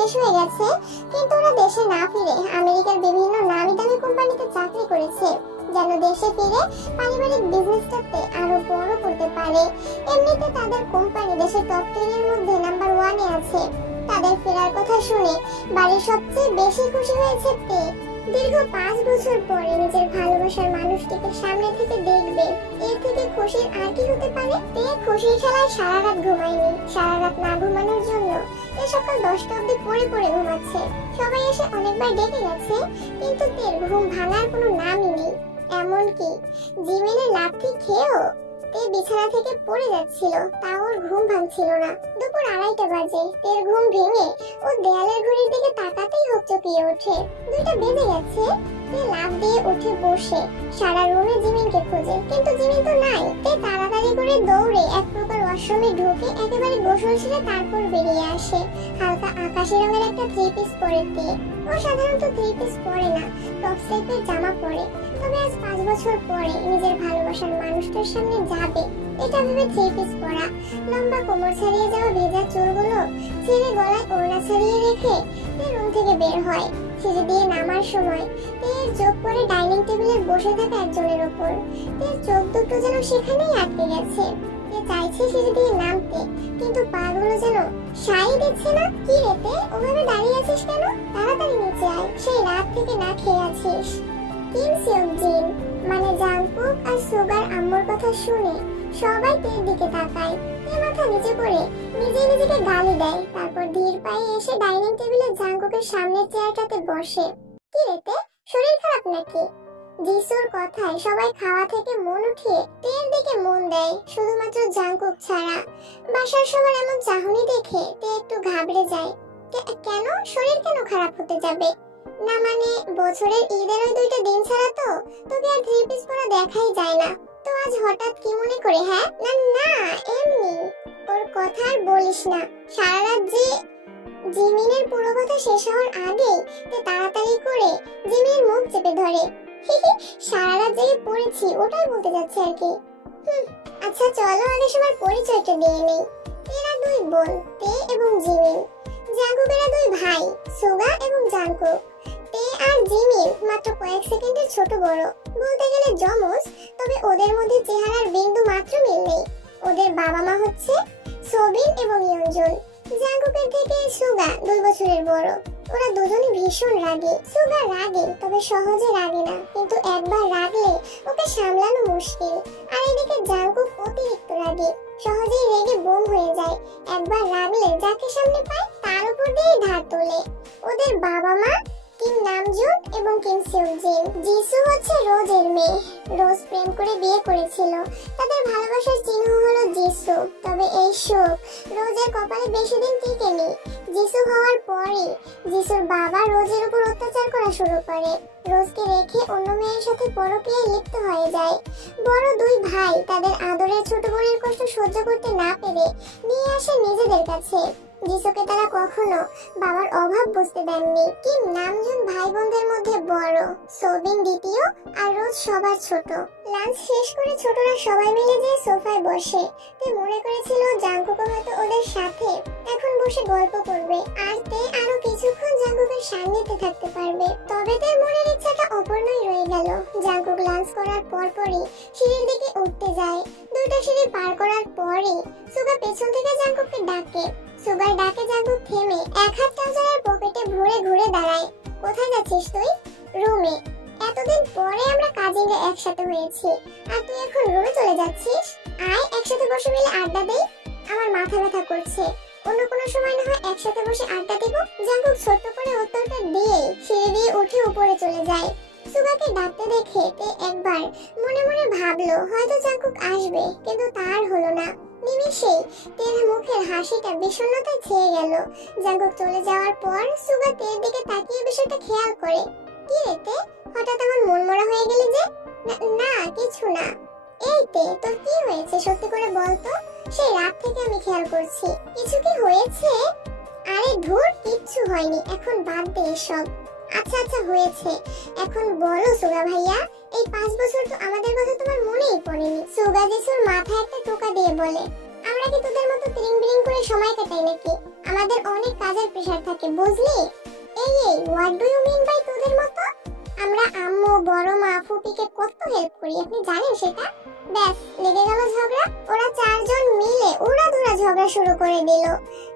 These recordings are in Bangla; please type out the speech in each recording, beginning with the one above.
শেষ হয়ে গেছে, কিন্তু ওরা দেশে না ফিরে আমেরিকার বিভিন্ন নামি দামি কোম্পানিতে চাকরি করেছে, যেন দেশে ফিরে পারিবারিক বিজনেসটাতে আরো বড় করতে পারে। এমনিতে তাদের কোম্পানি দেশের টপ 10 এর মধ্যে নাম্বার 1 এ আছে। তাদের ফেরার কথা শুনে বাড়ির সবচেয়ে বেশি খুশি হয়েছে তে। দীর্ঘ 5 বছর পরে নিজের ভালোবাসার মানুষটিকে সামনে থেকে দেখবে, এর থেকে খুশির আর কি হতে পারে। তে খুশির খেলায় সারা রাত ঘুমায়নি। সারা রাত না ঘুমানোর জন্য তে সকাল 10টা অবধি পড়ে পড়ে ঘুমাচ্ছে। সবাই এসে অনেকবার ডেকে গেছে, কিন্তু তের ঘুম ভাঙার কোনো নামই নেই। এমনকি জিমিনের লাথি খেয়েও তে বিছানা থেকে পড়ে যাচ্ছিল, তাও ওর ঘুম ভাঙছিল না। দুপুর 2:30 বাজে। তের ঘুম ভেঙে ও দেয়ালের ঘড়ির দিকে তাকাতেই হকচকিয়ে ওঠে। 2টা বেজে গেছে। তে লাফ দিয়ে উঠে বসে সারা রুমে জিমিনকে খোঁজে, কিন্তু জিমিন তো নাই। তে তাড়াতাড়ি করে দৌড়ে এক প্রকার ওয়াশরুমে ঢুকে একেবারে গোসল সেরে তারপর বেরিয়ে আসে। হালকা আকাশি রঙের একটা 3 পিস পরে তে। ও সাধারণত 3 পিস পরে না, টপ টাইপের জামা পরে। তবে আজ 5 বছর পরে নিজের ভালোবাসার মানুষটার সামনে যাবে, এটা ভেবে 3 পিস পরা। লম্বা কোমর ছাড়িয়ে যাওয়া ভেজা চুলগুলো ছেড়ে গলায় ওড়না ছাড়িয়ে রেখে তে রুম থেকে বের হয়। সিঁড়ি দিয়ে নামার সময় তের চোখ পড়ে ডাইনিং টেবিলে বসে থাকা একজনের উপর। তের চোখ দুটো যেন সেখানেই আটকে গেছে। তে চাইছে সিঁড়ি দিয়ে নামতে, কিন্তু পাগুলো যেন সাই দিচ্ছে না। কি রে তে, ওভাবে দাঁড়িয়ে আছিস কেন? তাড়াতাড়ি নিচে আয়, সেই রাত থেকে না খেয়ে আছিস। কিম সিয়ং জিন মানে জাংকুক আর সুগার আম্মুর কথা শুনে সবাই তের দিকে তাকায়। তে মাথা নিচে করে নিজে নিজেকে গালি দেয়, তারপর ধীর পায়ে এসে ডাইনিং টেবিলে জাংকুকের সামনের চেয়ারটাতে বসে। কি রে তে, শরীর খারাপ নাকি? জিসুর কথায় সবাই খাওয়া থেকে মন উঠিয়ে তের দিকে মন দেয়, শুধুমাত্র জাংকুক ছাড়া। বাসার সবার এমন চাহনি দেখে তে একটু ঘাবড়ে যায়। কেন? শরীর কেন খারাপ হতে যাবে? না মানে বছরের ঈদের ওই 2টা দিন ছাড়া তো তোকে আর 3 পিস পরা দেখাই যায় না, তো আজ হঠাৎ কি মনে করে? হ্যাঁ না না এমনি। ওর কথা আর বলিস না। সারা রাত যে জিমিনের পুরো কথা শেষ হওয়ার আগেই তে তাড়াতাড়ি করে জিমিনের মুখ চেপে ধরে। সারা রাত জেগে পড়েছি ওটাই বলতে যাচ্ছে আর কি। আচ্ছা চলো আগে সবার পরিচয়টা দিয়ে নেই। এরা 2 বোন, তে এবং জিমিন। জাংকুকেরা 2 ভাই, সুগা এবং জাংকুক। তে আর জিমিন মাত্র কয়েক সেকেন্ডের ছোট বড়, বলতে গেলে যমজ। তবে ওদের মধ্যে চেহারার বিন্দু মাত্র মিল নেই। ওদের বাবা মা হচ্ছে সোবিন এবং ইয়ঞ্জুন। জাংকুকের থেকে সুগা 2 বছরের বড়। ওরা দুজনই ভীষণ রাগী। সুগা রাগী, তবে সহজে রাগে না, কিন্তু একবার রাগলে ওকে সামলানো মুশকিল। আর এদিকে জাংকুক অতিরিক্ত রাগী, সহজেই রেগে বোম হয়ে যায়। একবার রাগলে যাকে সামনে পায় তার উপর দিয়ে ধার তোলে। ওদের বাবা মা কিম নামজুন এবং কিম সিয়ং জিন। জিসু হচ্ছে রোজের মেয়ে। রোজ প্রেম করে বিয়ে করেছিল। তাদের ভালোবাসার চিহ্ন হলো জিসু। তবে এই সুখ রোজের কপালে বেশি দিন টিকেনি। জিসু হওয়ার পরই জিসুর বাবা রোজের উপর অত্যাচার করা শুরু করে। রোজকে রেখে অন্য মেয়ের সাথে পরকীয়ায় লিপ্ত হয়ে যায়। বড় 2 ভাই তাদের আদরের ছোট বোনের কষ্ট সহ্য করতে না পেরে নিয়ে আসে নিজেদের কাছে। জিসুকে তারা কখনো বাবার অভাব বুঝতে দেননি। কিম নামজুন ভাই বোনদের মধ্যে বড়, সোবিন দ্বিতীয়, আর রোজ সবার ছোট। লাঞ্চ শেষ করে ছোটরা সবাই মিলে যে সোফায় বসে। তে মনে করেছিল জাংকুকও হয়তো ওদের সাথে এখন বসে গল্প করবে, আর তে আরো কিছুক্ষণ জাংকুকের সান্নিধ্যে থাকতে পারবে। তবে তার মনের ইচ্ছাটা অপূর্ণই রয়ে গেল। জাংকুক লাঞ্চ করার পরপরই সিঁড়ির দিকে উঠতে যায়। 2টা সিঁড়ি পার করার পরই সুগা পেছন থেকে জাংকুককে ডাকে। সুগার ডাকে জাংকুক থেমে এক হাত ট্রাউজারের পকেটে ভরে ঘুরে দাঁড়ায়। কোথায় যাচ্ছিস তুই? রুমে। এতদিন পরে আমরা কাজিনরা একসাথে হয়েছি, আর তুই এখন রুমে চলে যাচ্ছিস? আয় একসাথে বসে মিলে আড্ডা দেই। আমার মাথা ব্যথা করছে, অন্য কোনো সময় না হয় একসাথে বসে আড্ডা দেব। জাংকুক ছোট্ট করে উত্তরটা দিয়ে সিঁড়ি দিয়ে উঠে উপরে চলে যায়। সুগাকে ডাকতে দেখে তে একবার মনে মনে ভাবলো হয়তো জাংকুক আসবে, কিন্তু তার হলো না। নিমেষেই তের মুখের হাসিটা বিষণ্ণতায় ছেয়ে গেল। জাংকুক চলে যাওয়ার পর সুগা তের দিকে তাকিয়ে বিষয়টা খেয়াল করে। কি রে তে, হঠাৎ এমন মনমরা হয়ে গেলি যে? না কিছু না। এই তে, তোর কি হয়েছে সত্যি করে বল তো। সেই রাত থেকে আমি খেয়াল করছি। কিছু কি হয়েছে? আরে ধুর, কিচ্ছু হয়নি, এখন বাদ দে এসব। আচ্ছা আচ্ছা হয়েছে, এখন বলো সুগা ভাইয়া, এই 5 বছর তো আমাদের কথা তোমার মনেই পড়েনি। সুগা জিসুর মাথায় একটা টোকা দিয়ে বলে, আমরা কি তোদের মতো ত্রিং বিরিং করে সময় কাটাই নাকি? আমাদের অনেক কাজের প্রেসার থাকে। থাকে, বুঝলি? এই what do you mean by তোদের মতো? আমরা আম্মু, বড় মা, ফুপিকে কত হেল্প করি, আপনি জানেন সেটা? ব্যাস, লেগে গেল ঝগড়া। ওরা চারজন মিলে উড়াধুরা ঝগড়া শুরু করে দিল।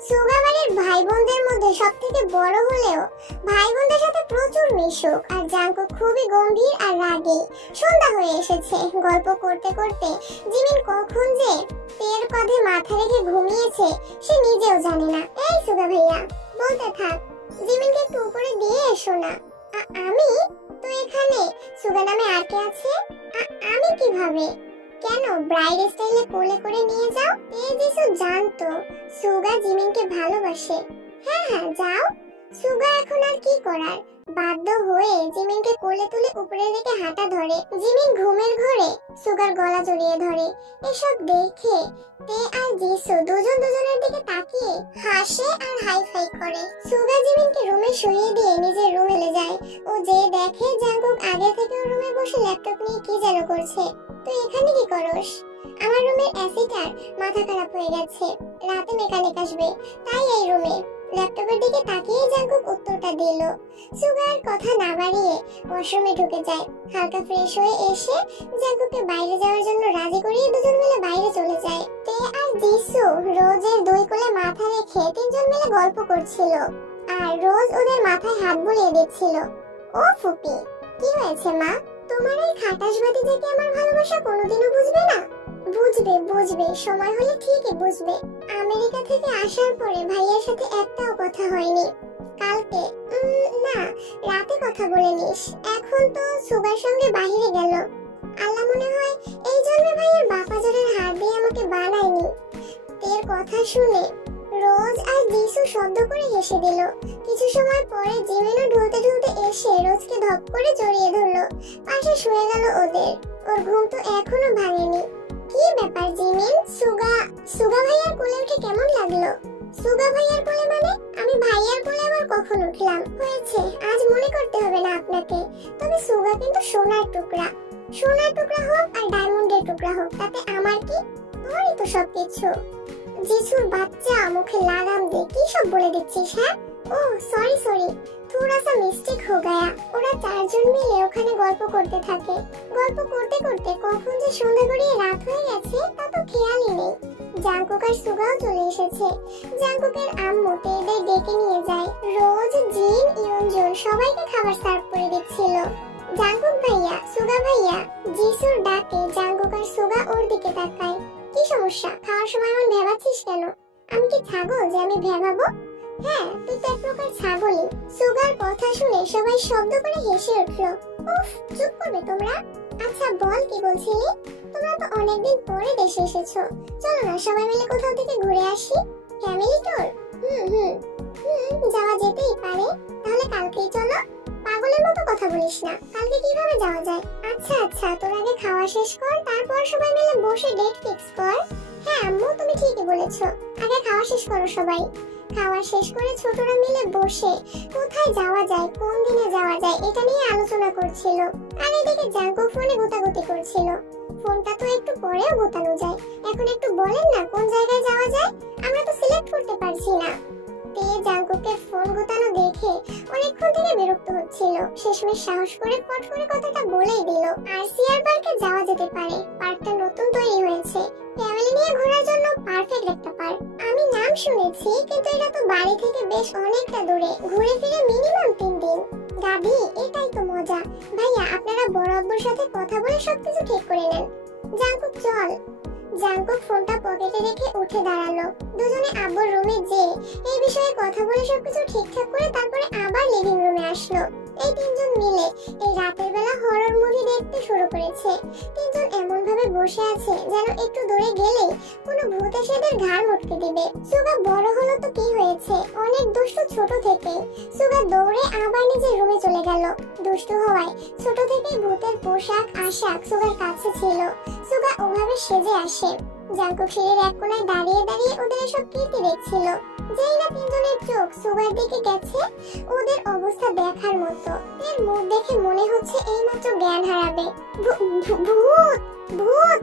সুগাবাড়ির ভাই বোনদের মধ্যে সবথেকে বড় হলেও ভাই বোনদের সাথে প্রচুর মিশুক, আর জাঙ্কুক খুবই গম্ভীর আর রাগী। সন্ধ্যা হয়ে এসেছে। গল্প করতে করতে জিমিন কখন যে তের কাঁধে মাথা রেখে ঘুমিয়েছে সে নিজেও জানে না। এই সুগা ভাইয়া, বলতে থাক। জিমিনকে একটু উপরে দিয়ে এসো না। আমি তো এখানে। সুগা নামে আর কে আছে? আমি কিভাবে? কেন ব্রাইড স্টাইলে কোলে করে নিয়ে যাও? জিসু জানতো সুগা জিমিনকে ভালোবাসে। হ্যাঁ যাও। সুগা এখন আর কি করার, বাধ্য হয়ে জিমিনকে কোলে তুলে উপরে রেখে হাঁটা ধরে। জিমিন ঘুমের ঘোরে সুগার গলা জড়িয়ে ধরে। এসব দেখে তে আর জিসু দুজন দুজনের দিকে তাকিয়ে হাসে আর হাই ফাই করে। সুগা জিমিনকে রুমে শুইয়ে দিয়ে নিজের রুমে চলে যায়। ও যে দেখে জাঙ্কুক আগে থেকে রুমে বসে ল্যাপটপ নিয়ে কি যেন করছে। তুই এখানে কি করস? আমার রুমের অ্যাসিটার মাথা খারাপ হয়ে গেছে, রাতে মেকানিক আসবে, তাই এই রুমে। ল্যাপটপের দিকে তাকিয়ে জাঙ্কুক উত্তরটা দিল। সুগার কথা না বাড়িয়ে ওয়াশরুমে ঢুকে যায়। হালকা ফ্রেশ হয়ে এসে জাঙ্কুককে বাইরে যাওয়ার জন্য রাজি করিয়ে দুজন মিলে বাইরে চলে যায়। তে আর জিসু রোজের দুই কোলে মাথা রেখে তিনজন মিলে গল্প করছিল, আর রোজ ওদের মাথায় হাত বুলিয়ে দিচ্ছিল। ও ফুপি, কি হয়েছে মা? তোমার এই খাটাসবাদী থেকে আমার ভালোবাসা কোনোদিনও বুঝবে না? বুঝবে, সময় হলে ঠিকই বুঝবে। আমেরিকা থেকে আসার পরে ভাইয়ের সাথে একটাও কথা হয়নি। কালকে না, রাতে কথা বলে নিস। এখন তো সুগার সঙ্গে বাইরে গেল। আল্লাহ মনে হয় এই জন্মে ভাইয়ের বাপা জোরের হাত দিয়ে আমাকে বানায়নি। তের কথা শুনে রোজ আর জিসু শব্দ করে হেসে দিল। কিছু সময় পরে জিমিনও ঢুলতে ঢুলতে এসে রোজকে ধপ করে জড়িয়ে ধরলো। পাশে শুয়ে গেল ওদের। ওর ঘুম তো এখনো ভাঙেনি। কি ব্যাপার জিমিন? সুগা ভাইয়ার কোলে উঠে কেমন লাগলো? সুগা ভাইয়ার কোলে মানে? আমি ভাইয়ার কোলে আবার কখন উঠলাম? হয়েছে, আজ মনে করতে হবে না আপনাকে। তবে সুগা কিন্তু সোনার টুকরা। সোনার টুকরা হোক আর ডায়মন্ডের টুকরা হোক, তাতে আমার কি? তোরই তো সবকিছু। জিসুর বাচ্চা মুখে লাগাম দে, কি সব বলে দিচ্ছিস? হ্যাঁ, ও সরি, থোড়া সা মিস্টেক হো গায়া। ওরা চারজন মিলে ওখানে গল্প করতে থাকে। গল্প করতে করতে কখন যে সন্ধ্যা গড়িয়ে রাত হয়ে গেছে তা তো খেয়ালই নেই। জাঙ্কুক আর সুগাও চলে এসেছে। জাঙ্কুকের আম্মু তেদের ডেকে নিয়ে যায়। রোজ, জিন, ইয়নজুন সবাইকে খাবার সার্ভ করে দিচ্ছিল। জাঙ্কুক ভাইয়া, সুগা ভাইয়া। জিসুর ডাকে জাঙ্কুক আর সুগা ওর দিকে তাকায়। কি সমস্যা? খাওয়ার সময় এমন ভেবাচ্ছিস কেন? আমি কি ছাগল যে আমি ভেবাবো? হ্যাঁ, তুই তো এক প্রকার ছাগলই। সুগার কথা শুনে সবাই শব্দ করে হেসে উঠলো। উফ, চুপ করবে তোমরা? আচ্ছা বল, কি বলছিলি? তোমরা তো অনেকদিন পরে দেশে এসেছো, চলো না সবাই মিলে কোথাও থেকে ঘুরে আসি। Family tour? যাওয়া যেতেই পারে। তাহলে কালকেই চলো। পাগলের মতো কথা বলিস না, কালকে কিভাবে যাওয়া যায়? আচ্ছা, তোর আগে খাওয়া শেষ কর, তারপর সবাই মিলে বসে ডেট ফিক্স কর। হ্যাঁ আম্মু, তুমি ঠিকই বলেছো। আগে খাওয়া শেষ করো সবাই। খাওয়া শেষ করে ছোটরা মিলে বসে কোথায় যাওয়া যায়, কোন দিনে যাওয়া যায় এটা নিয়ে আলোচনা করছিল। আর এদিকে জাঙ্কুক ফোনে গোতাগুতি করছিল। ফোনটা তো একটু পরেও গোতানো যায়, এখন একটু বলেন না কোন জায়গায় যাওয়া যায়? আমরা তো সিলেক্ট করতে পারছি না। তে জাঙ্কুকের ফোন গোতানো দেখে অনেকক্ষণ থেকে বিরক্ত হচ্ছিল। শেষমেশ সাহস করে ফট করে কথাটা বলেই দিল। আরসিআর পার্কে যাওয়া যেতে পারে। পার্কটা নতুন তৈরি হয়েছে, ফ্যামিলি নিয়ে ঘোরার জন্য পারফেক্ট একটা পার্ক। আমি নাম শুনেছি, কিন্তু এটা তো বাড়ি থেকে বেশ অনেকটা দূরে। ঘুরে ফিরে মিনিমাম 3 দিন। গাধি, এটাই তো মজা। ভাইয়া, আপনারা বড় আব্বুর সাথে কথা বলে সবকিছু ঠিক করে নেন। জাঙ্কুক চল। জাঙ্কুক ফোনটা পকেটে রেখে উঠে দাঁড়ালো। দুজনে আব্বুর রুমে যেয়ে এই বিষয়ে কথা বলে সবকিছু ঠিকঠাক করে তারপরে আবার লিভিং রুমে আসলো। এই তিনজন মিলে এই রাতের বেলা হরর মুভি দেখতে শুরু করেছে। তিনজন এমন ভাবে বসে আছে যেন একটু দূরে গেলেই কোনো ভূত এসে এদের ঘাড় মটকে দিবে। সুগা বড় হলো তো কি হয়েছে, অনেক দুষ্টু ছোট থেকে। সুগা দৌড়ে আবার নিজের রুমে চলে গেল। দুষ্টু হওয়ায় ছোট থেকেই ভূতের পোশাক আশাক সুগার কাছে ছিল। সুগা ওভাবে সেজে আসে। জাঙ্কুক সিঁড়ির এক কোণায় দাঁড়িয়ে দাঁড়িয়ে ওদের এসব কীর্তি দেখছিল। যেই না তিনজনের চোখ সুগার দিকে গেছে, ওদের অবস্থা দেখার মতো। এর মুখ দেখে মনে হচ্ছে এইমাত্র জ্ঞান হারাবে। ভূত, ভূত!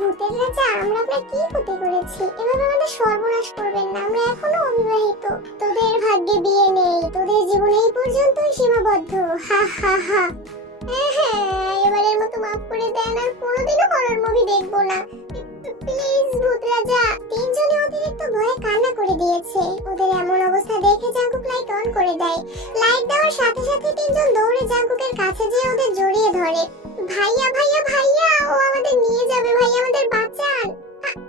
ভূতের রাজা, আমরা আপনার কি ক্ষতি করেছি? এভাবে আমাদের সর্বনাশ করবেন না, আমরা এখনো অবিবাহিত। তোদের ভাগ্যে বিয়ে নেই, তোদের জীবন এই পর্যন্তই সীমাবদ্ধ। হা হা হা। হ্যাঁ, এবারের মতো মাফ করে দেন, আর কোনোদিনও হরর মুভি দেখবো না প্লিজ। ভূত রাজা তিনজনে অতিরিক্ত ভয়ে কান্না করে দিয়েছে। ওদের এমন অবস্থা দেখে জাঙ্কুক লাইট অন করে দেয়। লাইট দেওয়ার সাথে সাথে তিনজন দৌড়ে জাঙ্কুকের কাছে যেয়ে ওদের জড়িয়ে ধরে। ভাইয়া ভাইয়া ভাইয়া, ও আমাদের নিয়ে যাবে, ভাইয়া আমাদের বাঁচান।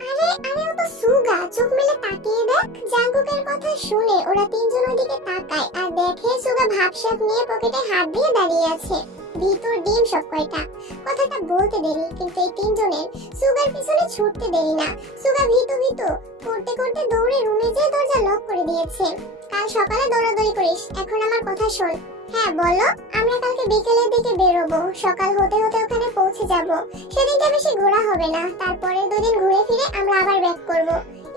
আরে আরে, ও তো সুগা, চোখ মেলে তাকিয়ে দেখ। জাঙ্কুকের কথা শুনে ওরা তিনজন ওদিকে তাকায় আর দেখে সুগা ভাবসাব নিয়ে পকেটে হাত দিয়ে দাঁড়িয়ে আছে। ভিতর ডিম সব কয়টা। কথাটা বলতে দেরি, কিন্তু এই তিনজনের সুগার পিছনে ছুটতে দেরি না। সুগা ভীতু ভীতু করতে করতে দৌড়ে রুমে যেয়ে দরজা লক করে দিয়েছে। কাল সকালে দৌড়াদৌড়ি করিস, এখন আমার কথা শোন। হ্যাঁ বলো। আমরা কালকে বিকেলের দিকে বেরোবো, সকাল হতে হতে ওখানে পৌঁছে যাব। সেদিনটা বেশি ঘোরা হবে না, তারপরে দুদিন ঘুরে ফিরে আমরা আবার ব্যাক করব।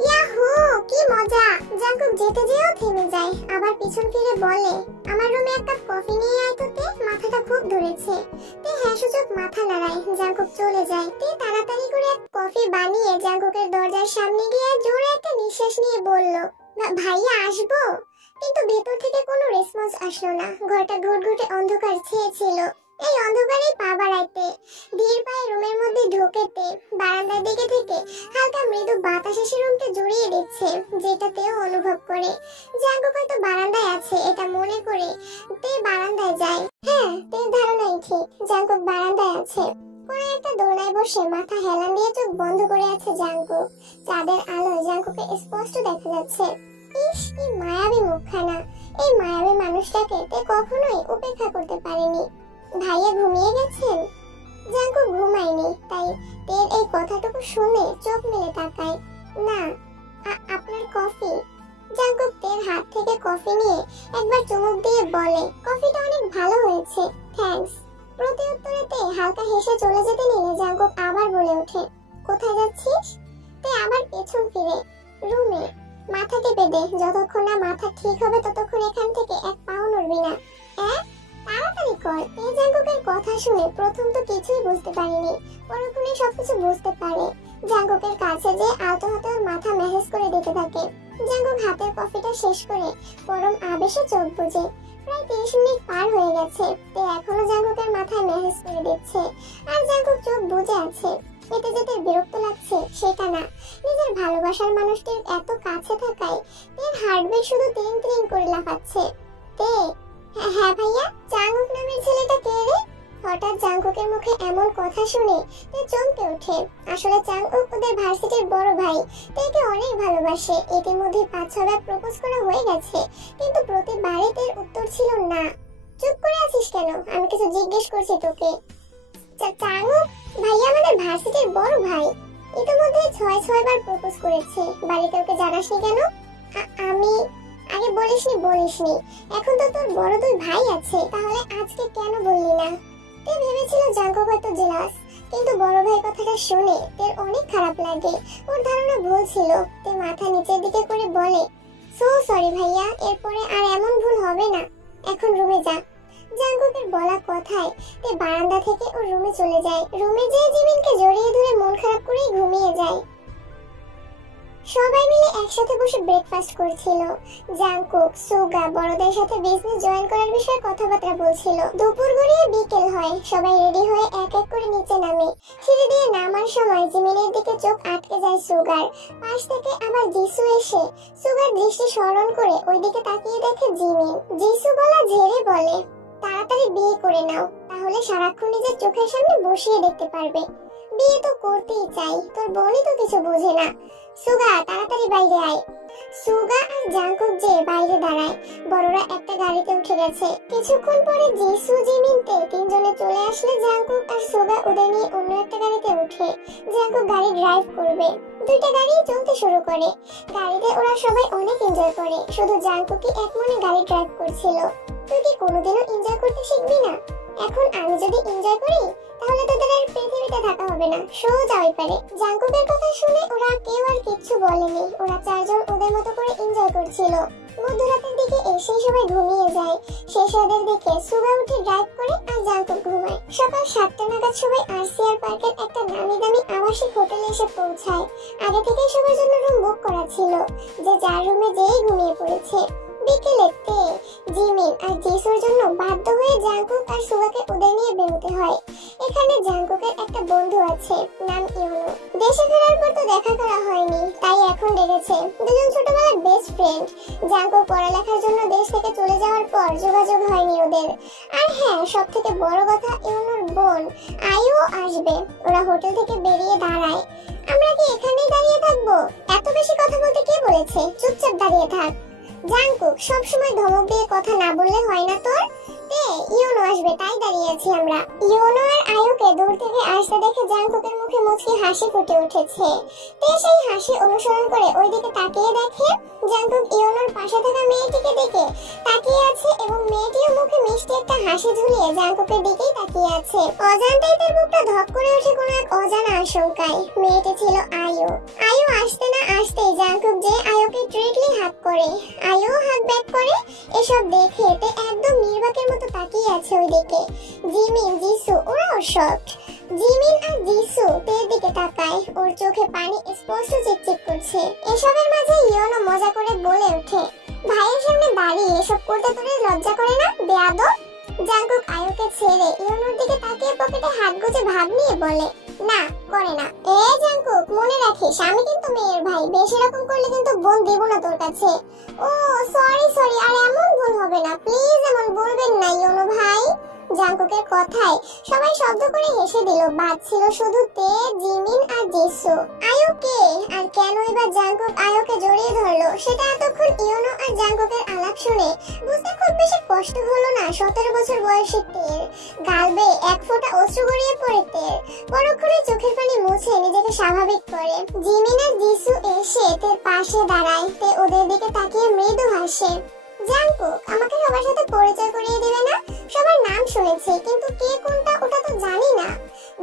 ইয়াহু, কি মজা! জাঙ্কুক যেতে যেও থেমে যায়, আবার পিছন ফিরে বলে, আমার রুমে এক কাপ কফি নিয়ে আয় তো তে, মাথাটা খুব ধরেছে। তে হ্যাঁ সূচক মাথা নাড়ায়। জাঙ্কুক চলে যায়। তে তাড়াতাড়ি করে এক কফি বানিয়ে জাঙ্কুকের দরজার সামনে গিয়ে জোরে একটা নিঃশ্বাস নিয়ে বলল, ভাইয়া আসবো? কিন্তু ভেতর থেকে কোনো রেসপন্স আসলো না। ঘরটা ঘুটঘুটে অন্ধকার ছেয়েছিল। এই অন্ধকারেই পা বাড়াইতে, ধীর পায়ে রুমের মধ্যে ঢুকেতে বারান্দার দিকে থেকে হালকা মৃদু বাতাস এসে রুমটা জড়িয়ে দিচ্ছে, যেটাতেও অনুভব করে জাঙ্কুক হয়তো বারান্দায় আছে এটা মনে করে তে বারান্দায় যায়। হ্যাঁ, তের ধারণাই ঠিক, জাঙ্কুক বারান্দায় আছে। কোন একটা দোলনায় বসে মাথা হেলান দিয়ে চোখ বন্ধ করে আছে জাঙ্কুক। চাঁদের আলোয় জাঙ্কুকে স্পষ্ট দেখা যাচ্ছে। ইস, কি মায়াবী মুখখানা! এই মায়াবী মানুষটাকে তে কখনোই উপেক্ষা করতে পারেনি। ভাইয়া ঘুমিয়ে গেছেন? জাঙ্কুক ঘুমায়নি, তাই তের এই কথাটুকু শুনে চোখ মেলে তাকায়। না, আপনার কফি। জাঙ্কুক তের হাত থেকে কফি নিয়ে একবার চুমুক দিয়ে বলে, কফিটা অনেক ভালো হয়েছে, থ্যাঙ্কস। প্রত্যুত্তরে তে হালকা হেসে চলে যেতে নিলে জাঙ্কুক আবার বলে ওঠে, কোথায় যাচ্ছিস? তে আবার পেছন ফিরে, রুমে। মাথা টেপে দে, যতক্ষণ না মাথা ঠিক হবে ততক্ষণ এখান থেকে এক পাও নড়বি না। তাড়াতাড়ি কর। এই জাঙ্কুকের কথা শুনে প্রথম তো কিছুই বুঝতে পারেনি, পরক্ষণে সবকিছু বুঝতে পারে। জাঙ্কুকের কাছে যে আলতো হাতে ওর মাথা ম্যাসেজ করে দিতে থাকে। জাঙ্কুক হাতের কফিটা শেষ করে পরম আবেশে চোখ বুজে। প্রায় 30 মিনিট পার হয়ে গেছে, তে এখনো জাঙ্কুকের মাথায় ম্যাসেজ করে দিচ্ছে, আর জাঙ্কুক চোখ বুজে আছে। এতে যেতে বিরক্ত লাগছে সেটা না, নিজের ভালোবাসার মানুষটির এত কাছে থাকায় তের হার্টবিট শুধু তিন তিন করে লাফাচ্ছে। তে, হ্যাঁ ভাইয়া। জাঙ্কুক নামের ছেলেটা কে রে? হঠাৎ জাঙ্কুকের মুখে এমন কথা শুনে তে চমকে ওঠে। আসলে জাঙ্কুক ওদের ভার্সিটির বড় ভাই, তেকে অনেক ভালোবাসে। ইতিমধ্যে 5-6 বার প্রপোজ করা হয়ে গেছে, কিন্তু প্রতিবারই তের উত্তর ছিল না। চুপ করে আছিস কেন? আমি কিছু জিজ্ঞেস করছি তোকে। জাঙ্কুক ভাইয়া আমাদের ভার্সিটির বড় ভাই, ইতিমধ্যে 6 বার প্রপোজ করেছে। বাড়িতে ওকে জানাসনি কেন? আমি আগে বলিসনি। এখন তো তোর বড় দুই ভাই আছে, তাহলে আজকে কেন বললি না? তে ভেবেছিল জাঙ্কুক হয়তো জেলাস, কিন্তু বড় ভাই কথাটা শুনে তের অনেক খারাপ লাগে। ওর ধারণা ভুল ছিল। তে মাথা নিচের দিকে করে বলে, সো সরি ভাইয়া, এরপরে আর এমন ভুল হবে না। এখন রুমে যা। জাঙ্কুকের বলা কথায় তে বারান্দা থেকে ওর রুমে চলে যায়। রুমে যেয়ে জিমিনকে জড়িয়ে ধরে মন খারাপ করেই ঘুমিয়ে যায়। সবাই মিলে একসাথে বসে ব্রেকফাস্ট করছিল। জাঙ্কুক, সুগা বড়দের সাথে বিজনেস জয়েন করার বিষয়ে কথাবার্তা বলছিল। দুপুর গড়িয়ে বিকেল হয়, সবাই রেডি হয়ে এক এক করে নিচে নামে। সিঁড়ি দিয়ে নামার সময় জিমিনের দিকে চোখ আটকে যায় সুগার। পাশ থেকে আবার জিসু এসে সুগার দৃষ্টি স্মরণ করে ওইদিকে তাকিয়ে দেখে জিমিন। জিসু গলা ঝেড়ে বলে, তাড়াতাড়ি বিয়ে করে নাও, তাহলে সারাক্ষণ নিজের চোখের সামনে বসিয়ে দেখতে পারবে। বিয়ে তো করতেই চাই, তোর বোনই তো কিছু বোঝে না। সুগা তাড়াতাড়ি বাইরে আয়। সুগা আর জাঙ্কুক যে বাইরে দাঁড়ায়। বড়রা একটা গাড়িতে উঠে গেছে। কিছুক্ষণ পরে জিসু জিমিনতে তিনজনে চলে আসলে জাঙ্কুক আর সুগা ওদের নিয়ে অন্য একটা গাড়িতে উঠে। জাঙ্কুক গাড়ি ড্রাইভ করবে। দুইটা গাড়ি চলতে শুরু করে। গাড়িতে ওরা সবাই অনেক এনজয় করে, শুধু জাঙ্কুকই এক মনে গাড়ি ড্রাইভ করছিল। তুই কি কোনোদিনও এনজয় করতে শিখবি না? এখন আমি যদি এনজয় করি তাহলে তোদের আর পৃথিবীতে থাকা হবে না, সোজা ওই পারে। জাঙ্কুকের কথা শুনে ওরা কেউ আর কিচ্ছু বলেনি। ওরা চারজন ওদের মতো করে এনজয় করছিল। মধ্যরাতের দিকে এসে সবাই ঘুমিয়ে যায়। শেষ রাতের দিকে সুগা উঠে ড্রাইভ করে আর জাঙ্কুক ঘুমায়। সকাল 7টা নাগাদ সবাই আরসিআর পার্কের একটা নামি দামি আবাসিক হোটেলে এসে পৌঁছায়। আগে থেকেই সবার জন্য রুম বুক করা ছিল, যে যার রুমে যেই ঘুমিয়ে পড়েছে। বিকেলে আর সুগাকে ওদের নিয়ে বেরোতে হয়। এখানে জাঙ্কুকের একটা বন্ধু আছে, নাম ইয়োনো। দেশে ফেরার পর তো দেখা করা হয়নি, তাই এখন ডেকেছে। দুজন ছোটবেলার বেস্ট ফ্রেন্ড। জাঙ্কুক পড়ালেখার জন্য দেশ থেকে চলে যাওয়ার পর যোগাযোগ হয়নি ওদের। আর হ্যাঁ, সব থেকে বড় কথা, ইয়োনোর বোন আইও আসবে। ওরা হোটেল থেকে বেরিয়ে দাঁড়ায়। আমরা কি এখানেই দাঁড়িয়ে থাকবো? এত বেশি কথা বলতে কে বলেছে? চুপচাপ দাঁড়িয়ে থাক। জাঙ্কুক, সবসময় ধমক দিয়ে কথা না বললে হয় না তোর? ইয়োনো আসবে তাই দাঁড়িয়ে আছি আমরা। ইয়োনো আর আয়ুকে দূর থেকে আসতে দেখে জাঙ্কুকের মুখে মুচকি হাসি ফুটে উঠেছে। তে সেই হাসি অনুসরণ করে ওইদিকে তাকিয়ে দেখে জাঙ্কুক ইয়োনোর পাশে থাকা মেয়েটিকে দেখে তাকিয়ে আছে এবং মেয়েটিও মুখে মিষ্টি একটা হাসি ঝুলিয়ে জাঙ্কুকের দিকেই তাকিয়ে আছে। অজান্তেই তার বুকটা ধক করে ওঠে কোনো এক অজানা আশঙ্কায়। মেয়েটি ছিল আয়ু। আয়ু আসতে না আসতেই জাঙ্কুক যে আয়ুকে ট্রিটলি হাত করে, আয়ু হাত ব্যাক করে। এসব দেখে তে একদম নির্বাকের মতো তাকিয়ে আছে ওইদিকে। জিমিন, জিসু ওরাও শকড। জিমিন আর জিসু তের দিকে তাকায়, ওর চোখে পানি স্পষ্ট চিকচিক করছে। এসবের মাঝে ইয়োনো মজা করে বলে ওঠে, ভাইয়ের সামনে দাঁড়িয়ে এসব করতে তোর লজ্জা করে না বেয়াদব? জাঙ্কুক আয়ুকে ছেড়ে ইয়োনোর দিকে তাকিয়ে পকেটে হাত গুজে ভাব নিয়ে বলে, না করে না। জাঙ্কুক, মনে রাখিস আমি কিন্তু মেয়ের ভাই, বেশি এরকম করলে কিন্তু বোন দেব না তোর কাছে। ও সরি, আর এমন ভুল হবে না, প্লিজ এমন বলবেন না ইয়োনো ভাই। জাঙ্কুকের কথায় সবাই শব্দ করে হেসে দিল। বাদ ছিল শুধু তে, জিমিন আর জিসু। আয়ুকে আর কেন এবার জাঙ্কুক আয়ুকে জড়িয়ে ধরলো সেটা এতক্ষণ ইয়োনো আর জাঙ্কুকের আলাপ শুনে বুঝতে খুব বেশি কষ্ট হলো না। 17 বছর বয়সী তের গাল বেয়ে এক ফোঁটা অশ্রু গড়িয়ে পড়ে তের। পরক্ষণে চোখের পানি মুছে নিজেকে স্বাভাবিক করে জিমিন আর জিসু এসে তের পাশে দাঁড়ায়। তে ওদের দিকে তাকিয়ে মৃদু হাসে। জাঙ্কুক, আমাকে সবার সাথে পরিচয় করিয়ে দেবে না? সবার নাম শুনেছি কিন্তু কে কোনটা ওটা তো জানি না।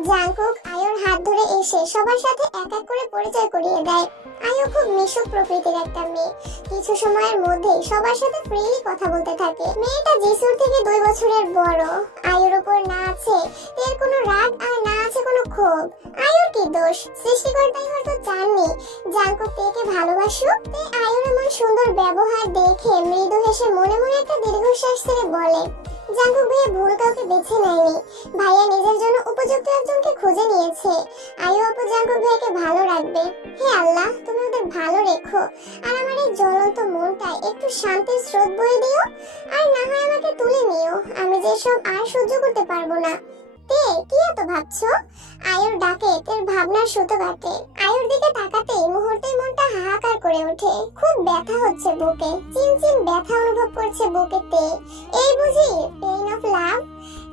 জাঙ্কুক আয়ুর হাত ধরে এসে সবার সাথে এক এক করে পরিচয় করিয়ে দেয়। আয়ু খুব মিশুক প্রকৃতির একটা মেয়ে। কিছু সময়ের মধ্যেই সবার সাথে ফ্রিলি কথা বলতে থাকে। মেয়েটা জিসুর থেকে 2 বছরের বড়। আয়ুর উপর না আছে এর কোনো রাগ আর না আছে কোনো ক্ষোভ। আয়ুর কি দোষ? সৃষ্টিকর্তাই হয়তো চাননি জাঙ্কুক তেকে ভালোবাসুক। তে আয়ুর এমন সুন্দর ব্যবহার দেখে মৃদু হেসে মনে মনে একটা দীর্ঘশ্বাস ছেড়ে বলে, জাঙ্কুক ভাইয়া ভুল কাউকে বেছে নেয়নি। ভাইয়া নিজের জন্য উপযুক্ত একজনকে খুঁজে নিয়েছে। আয়ু আপু জাঙ্কুক ভাইকে ভালো রাখবে। হে আল্লাহ, তুমি ওদের ভালো রেখো। আর আমার এই জ্বলন্ত মনটায় একটু শান্তির স্রোত বয়ে দিও। আর না হয় আমাকে তুলে নিও, আমি যেসব আর সহ্য করতে পারবো না। তে কি এত ভাবছো? আয়ুর ডাকে তের ভাবনার সুতো কাটে। আয়ুর দিকে তাকাতেই মুহূর্তেই মনটা হাহাকার করে ওঠে। খুব ব্যথা হচ্ছে বুকে, চিনচিন ব্যথা অনুভব করছে বুকেতে। এই বুঝি পেইন অফ লাভ?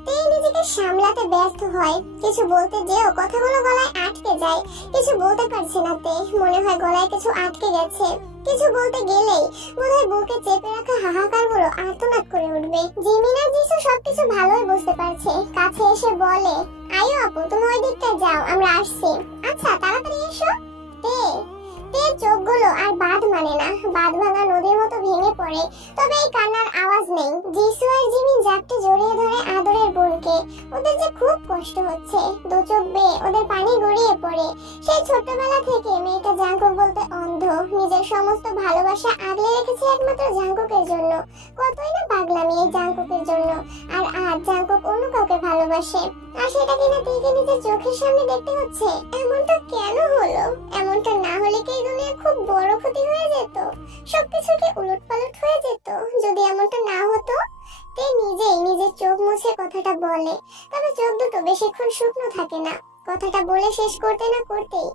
তে নিজেকে সামলাতে ব্যর্থ হয়। কিছু বলতে যেও কথাগুলো গলায় আটকে যায়। কিছু বলতে পারছে না তে, মনে হয় গলায় কিছু আটকে গেছে। কিছু বলতে গেলেই বোধহয় বুকে চেপে রাখা হাহাকারগুলো আর্তনাদ করে উঠবে। জিমিন আর জিসু সবকিছু ভালোই বুঝতে পারছে। কাছে এসে বলে, আয়ু আপু তুমি ওই দিকটা যাও, আমরা আসছি। আচ্ছা তাড়াতাড়ি এসো। তের চোখগুলো আর বাঁধ মানে না, বাঁধ ভাঙা নদীর মতো ভেঙে পড়ে। তবে এই কান্নার আওয়াজ নেই। জিসু আর জিমিন জাপটে জড়িয়ে ধরে আদরের বোনকে। ওদের যে খুব কষ্ট হচ্ছে। দু চোখ বেয়ে ওদের পানি গড়িয়ে পড়ে। সেই ছোট্টবেলা থেকে মেয়েটা জাঙ্কুক বলতে অন্ধ। নিজের সমস্ত ভালোবাসা আগলে রেখেছে একমাত্র জাঙ্কুকের জন্য। কতই না পাগলামি এই জাঙ্কুকের জন্য। আর আজ জাঙ্কুক অন্য কাউকে ভালোবাসে, আর সেটা কিনা তেকে নিজের চোখের সামনে দেখতে হচ্ছে। এমনটা কেন হলো? এমনটা না হলে কি দুনিয়া খুব বড় ক্ষতি হয়ে যেত? সবকিছু কি উলটপালট হয়ে যেত যদি এমনটা না হতো? তে নিজেই নিজের চোখ মুছে কথাটা বলে। তবে চোখ দুটো বেশিক্ষণ শুকনো থাকে না। কথাটা বলে শেষ করতে না করতেই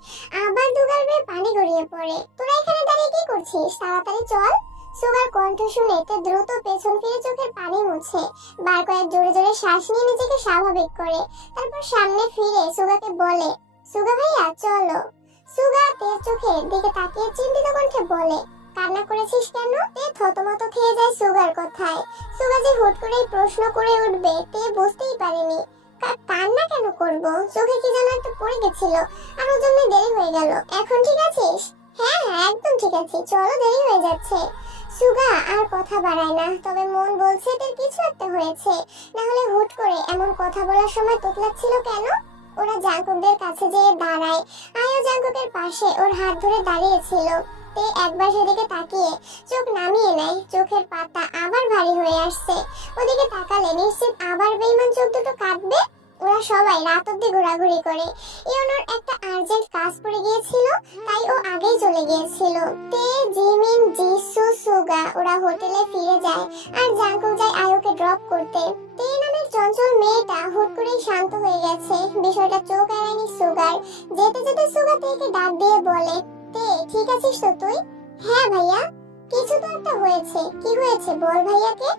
আবার দুগাল বেয়ে পানি গড়িয়ে পড়ে। তোরা এখানে দাঁড়িয়ে কি করছিস? তাড়াতাড়ি চল। সুগার কণ্ঠ শুনে তে দ্রুত পেছন ফিরে চোখের পানি মুছে বার কয়েক জোরে জোরে শ্বাস নিয়ে নিজেকে স্বাভাবিক করে। তারপর সামনে ফিরে সুগাকে বলে, সুগা ভাইয়া চলো। সুগা তের চোখের দিকে তাকিয়ে চিন্তিত কণ্ঠে বলে, কান্না করেছিস কেন? তে থতমত খেয়ে যায় সুগার কথায়। সুগা যে হুট করেই প্রশ্ন করে উঠবে তে বুঝতেই পারেনি। কান্না কেন করব? চোখে কি যেন একটা পড়ে গেছিল, আর ওর জন্য দেরি হয়ে গেল। এখন ঠিক আছিস? হ্যাঁ একদম ঠিক আছি, চলো দেরি হয়ে যাচ্ছে। সুগা আর কথা বাড়ায় না, তবে মন বলছে এর কিছু একটা হয়েছে। না হলে হুট করে এমন কথা বলার সময় তোতলাচ্ছিল কেন? ওরা জাঙ্কুকদের কাছে যেয়ে দাঁড়ায়। আয়ু জাঙ্কুকের পাশে ওর হাত ধরে দাঁড়িয়েছিল। তে একবার সেদিকে তাকিয়ে চোখ নামিয়ে নেয়। চোখের পাতা আবার ভারী হয়ে আসছে। ও ওদিকে তাকালে নিশ্চিত আবার বেঈমান চোখ দুটো কাঁদবে। ওরা সবাই রাত অব্দি ঘোরাঘুরি করে। ইউনোর একটা আর্জেন্ট কাজ পড়ে গিয়েছিল, তাই ও আগেই চলে গিয়েছিল। তে, জিমিন, জিসু, সুগা ওরা হোটেলে ফিরে যায় আর জাঙ্কুক যায় আয়োকে ড্রপ করতে। তে নামের চঞ্চল মেয়েটা হুট করেই শান্ত হয়ে গেছে। বিষয়টা চোখ এড়ায়নি সুগার। যেতে যেতে সুগা তেকে ডাক দিয়ে বলে, তে ঠিক আছিস তো তুই? হ্যাঁ ভাইয়া। কিছু তো একটা হয়েছে। কি হয়েছে বল ভাইয়াকে।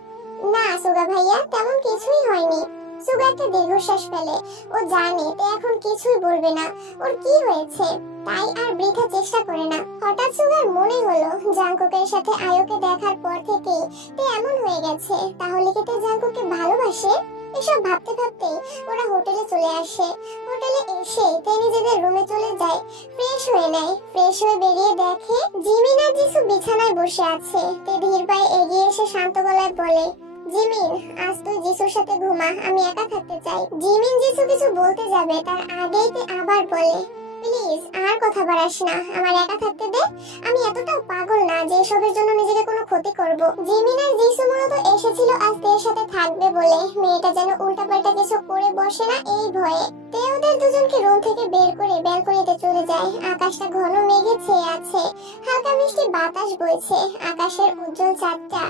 না সুগা ভাইয়া, তেমন কিছুই হয়নি। সুগা একটা দীর্ঘশ্বাস ফেলে। ও জানে তে এখন কিছুই বলবে না ওর কি হয়েছে, তাই আর বৃথা চেষ্টা করে না। হঠাৎ সুগার মনে হলো জাঙ্কুকের সাথে আয়োকে দেখার পর থেকেই তে এমন হয়ে গেছে। তাহলে কি তে জাঙ্কুককে ভালোবাসে? এসব ভাবতে ভাবতেই ওরা হোটেলে চলে আসে। হোটেলে এসে তে নিজেদের রুমে চলে যায়, ফ্রেশ হয়ে নেয়। ফ্রেশ হয়ে বেরিয়ে দেখে জিমিন আর জিসু বিছানায় বসে আছে। তে ধীর পায়ে এগিয়ে এসে শান্ত গলায় বলে, জিমিন আজ তুই জিসুর সাথে ঘুমা, আমি একা থাকতে চাই। জিমিন জিসু কিছু বলতে যাবে তার আগেই তে আবার বলে, প্লিজ আর কথা বাড়াস না, আমার একা থাকতে দে। আমি এতটাও পাগল না যে এসবের জন্য নিজেকে কোনো ক্ষতি করব। জিমিন আর জিসু মূলত এসেছিল আজ তের সাথে থাকবে বলে। মেয়েটা যেন উল্টাপাল্টা কিছু করে বসে না এই ভয়ে। তে ওদের দুজনকে রুম থেকে বের করে ব্যালকনিতে চলে যায়। আকাশটা ঘন মেঘে ছেয়ে আছে, হালকা মিষ্টি বাতাস বইছে। আকাশের উজ্জ্বল চাঁদটা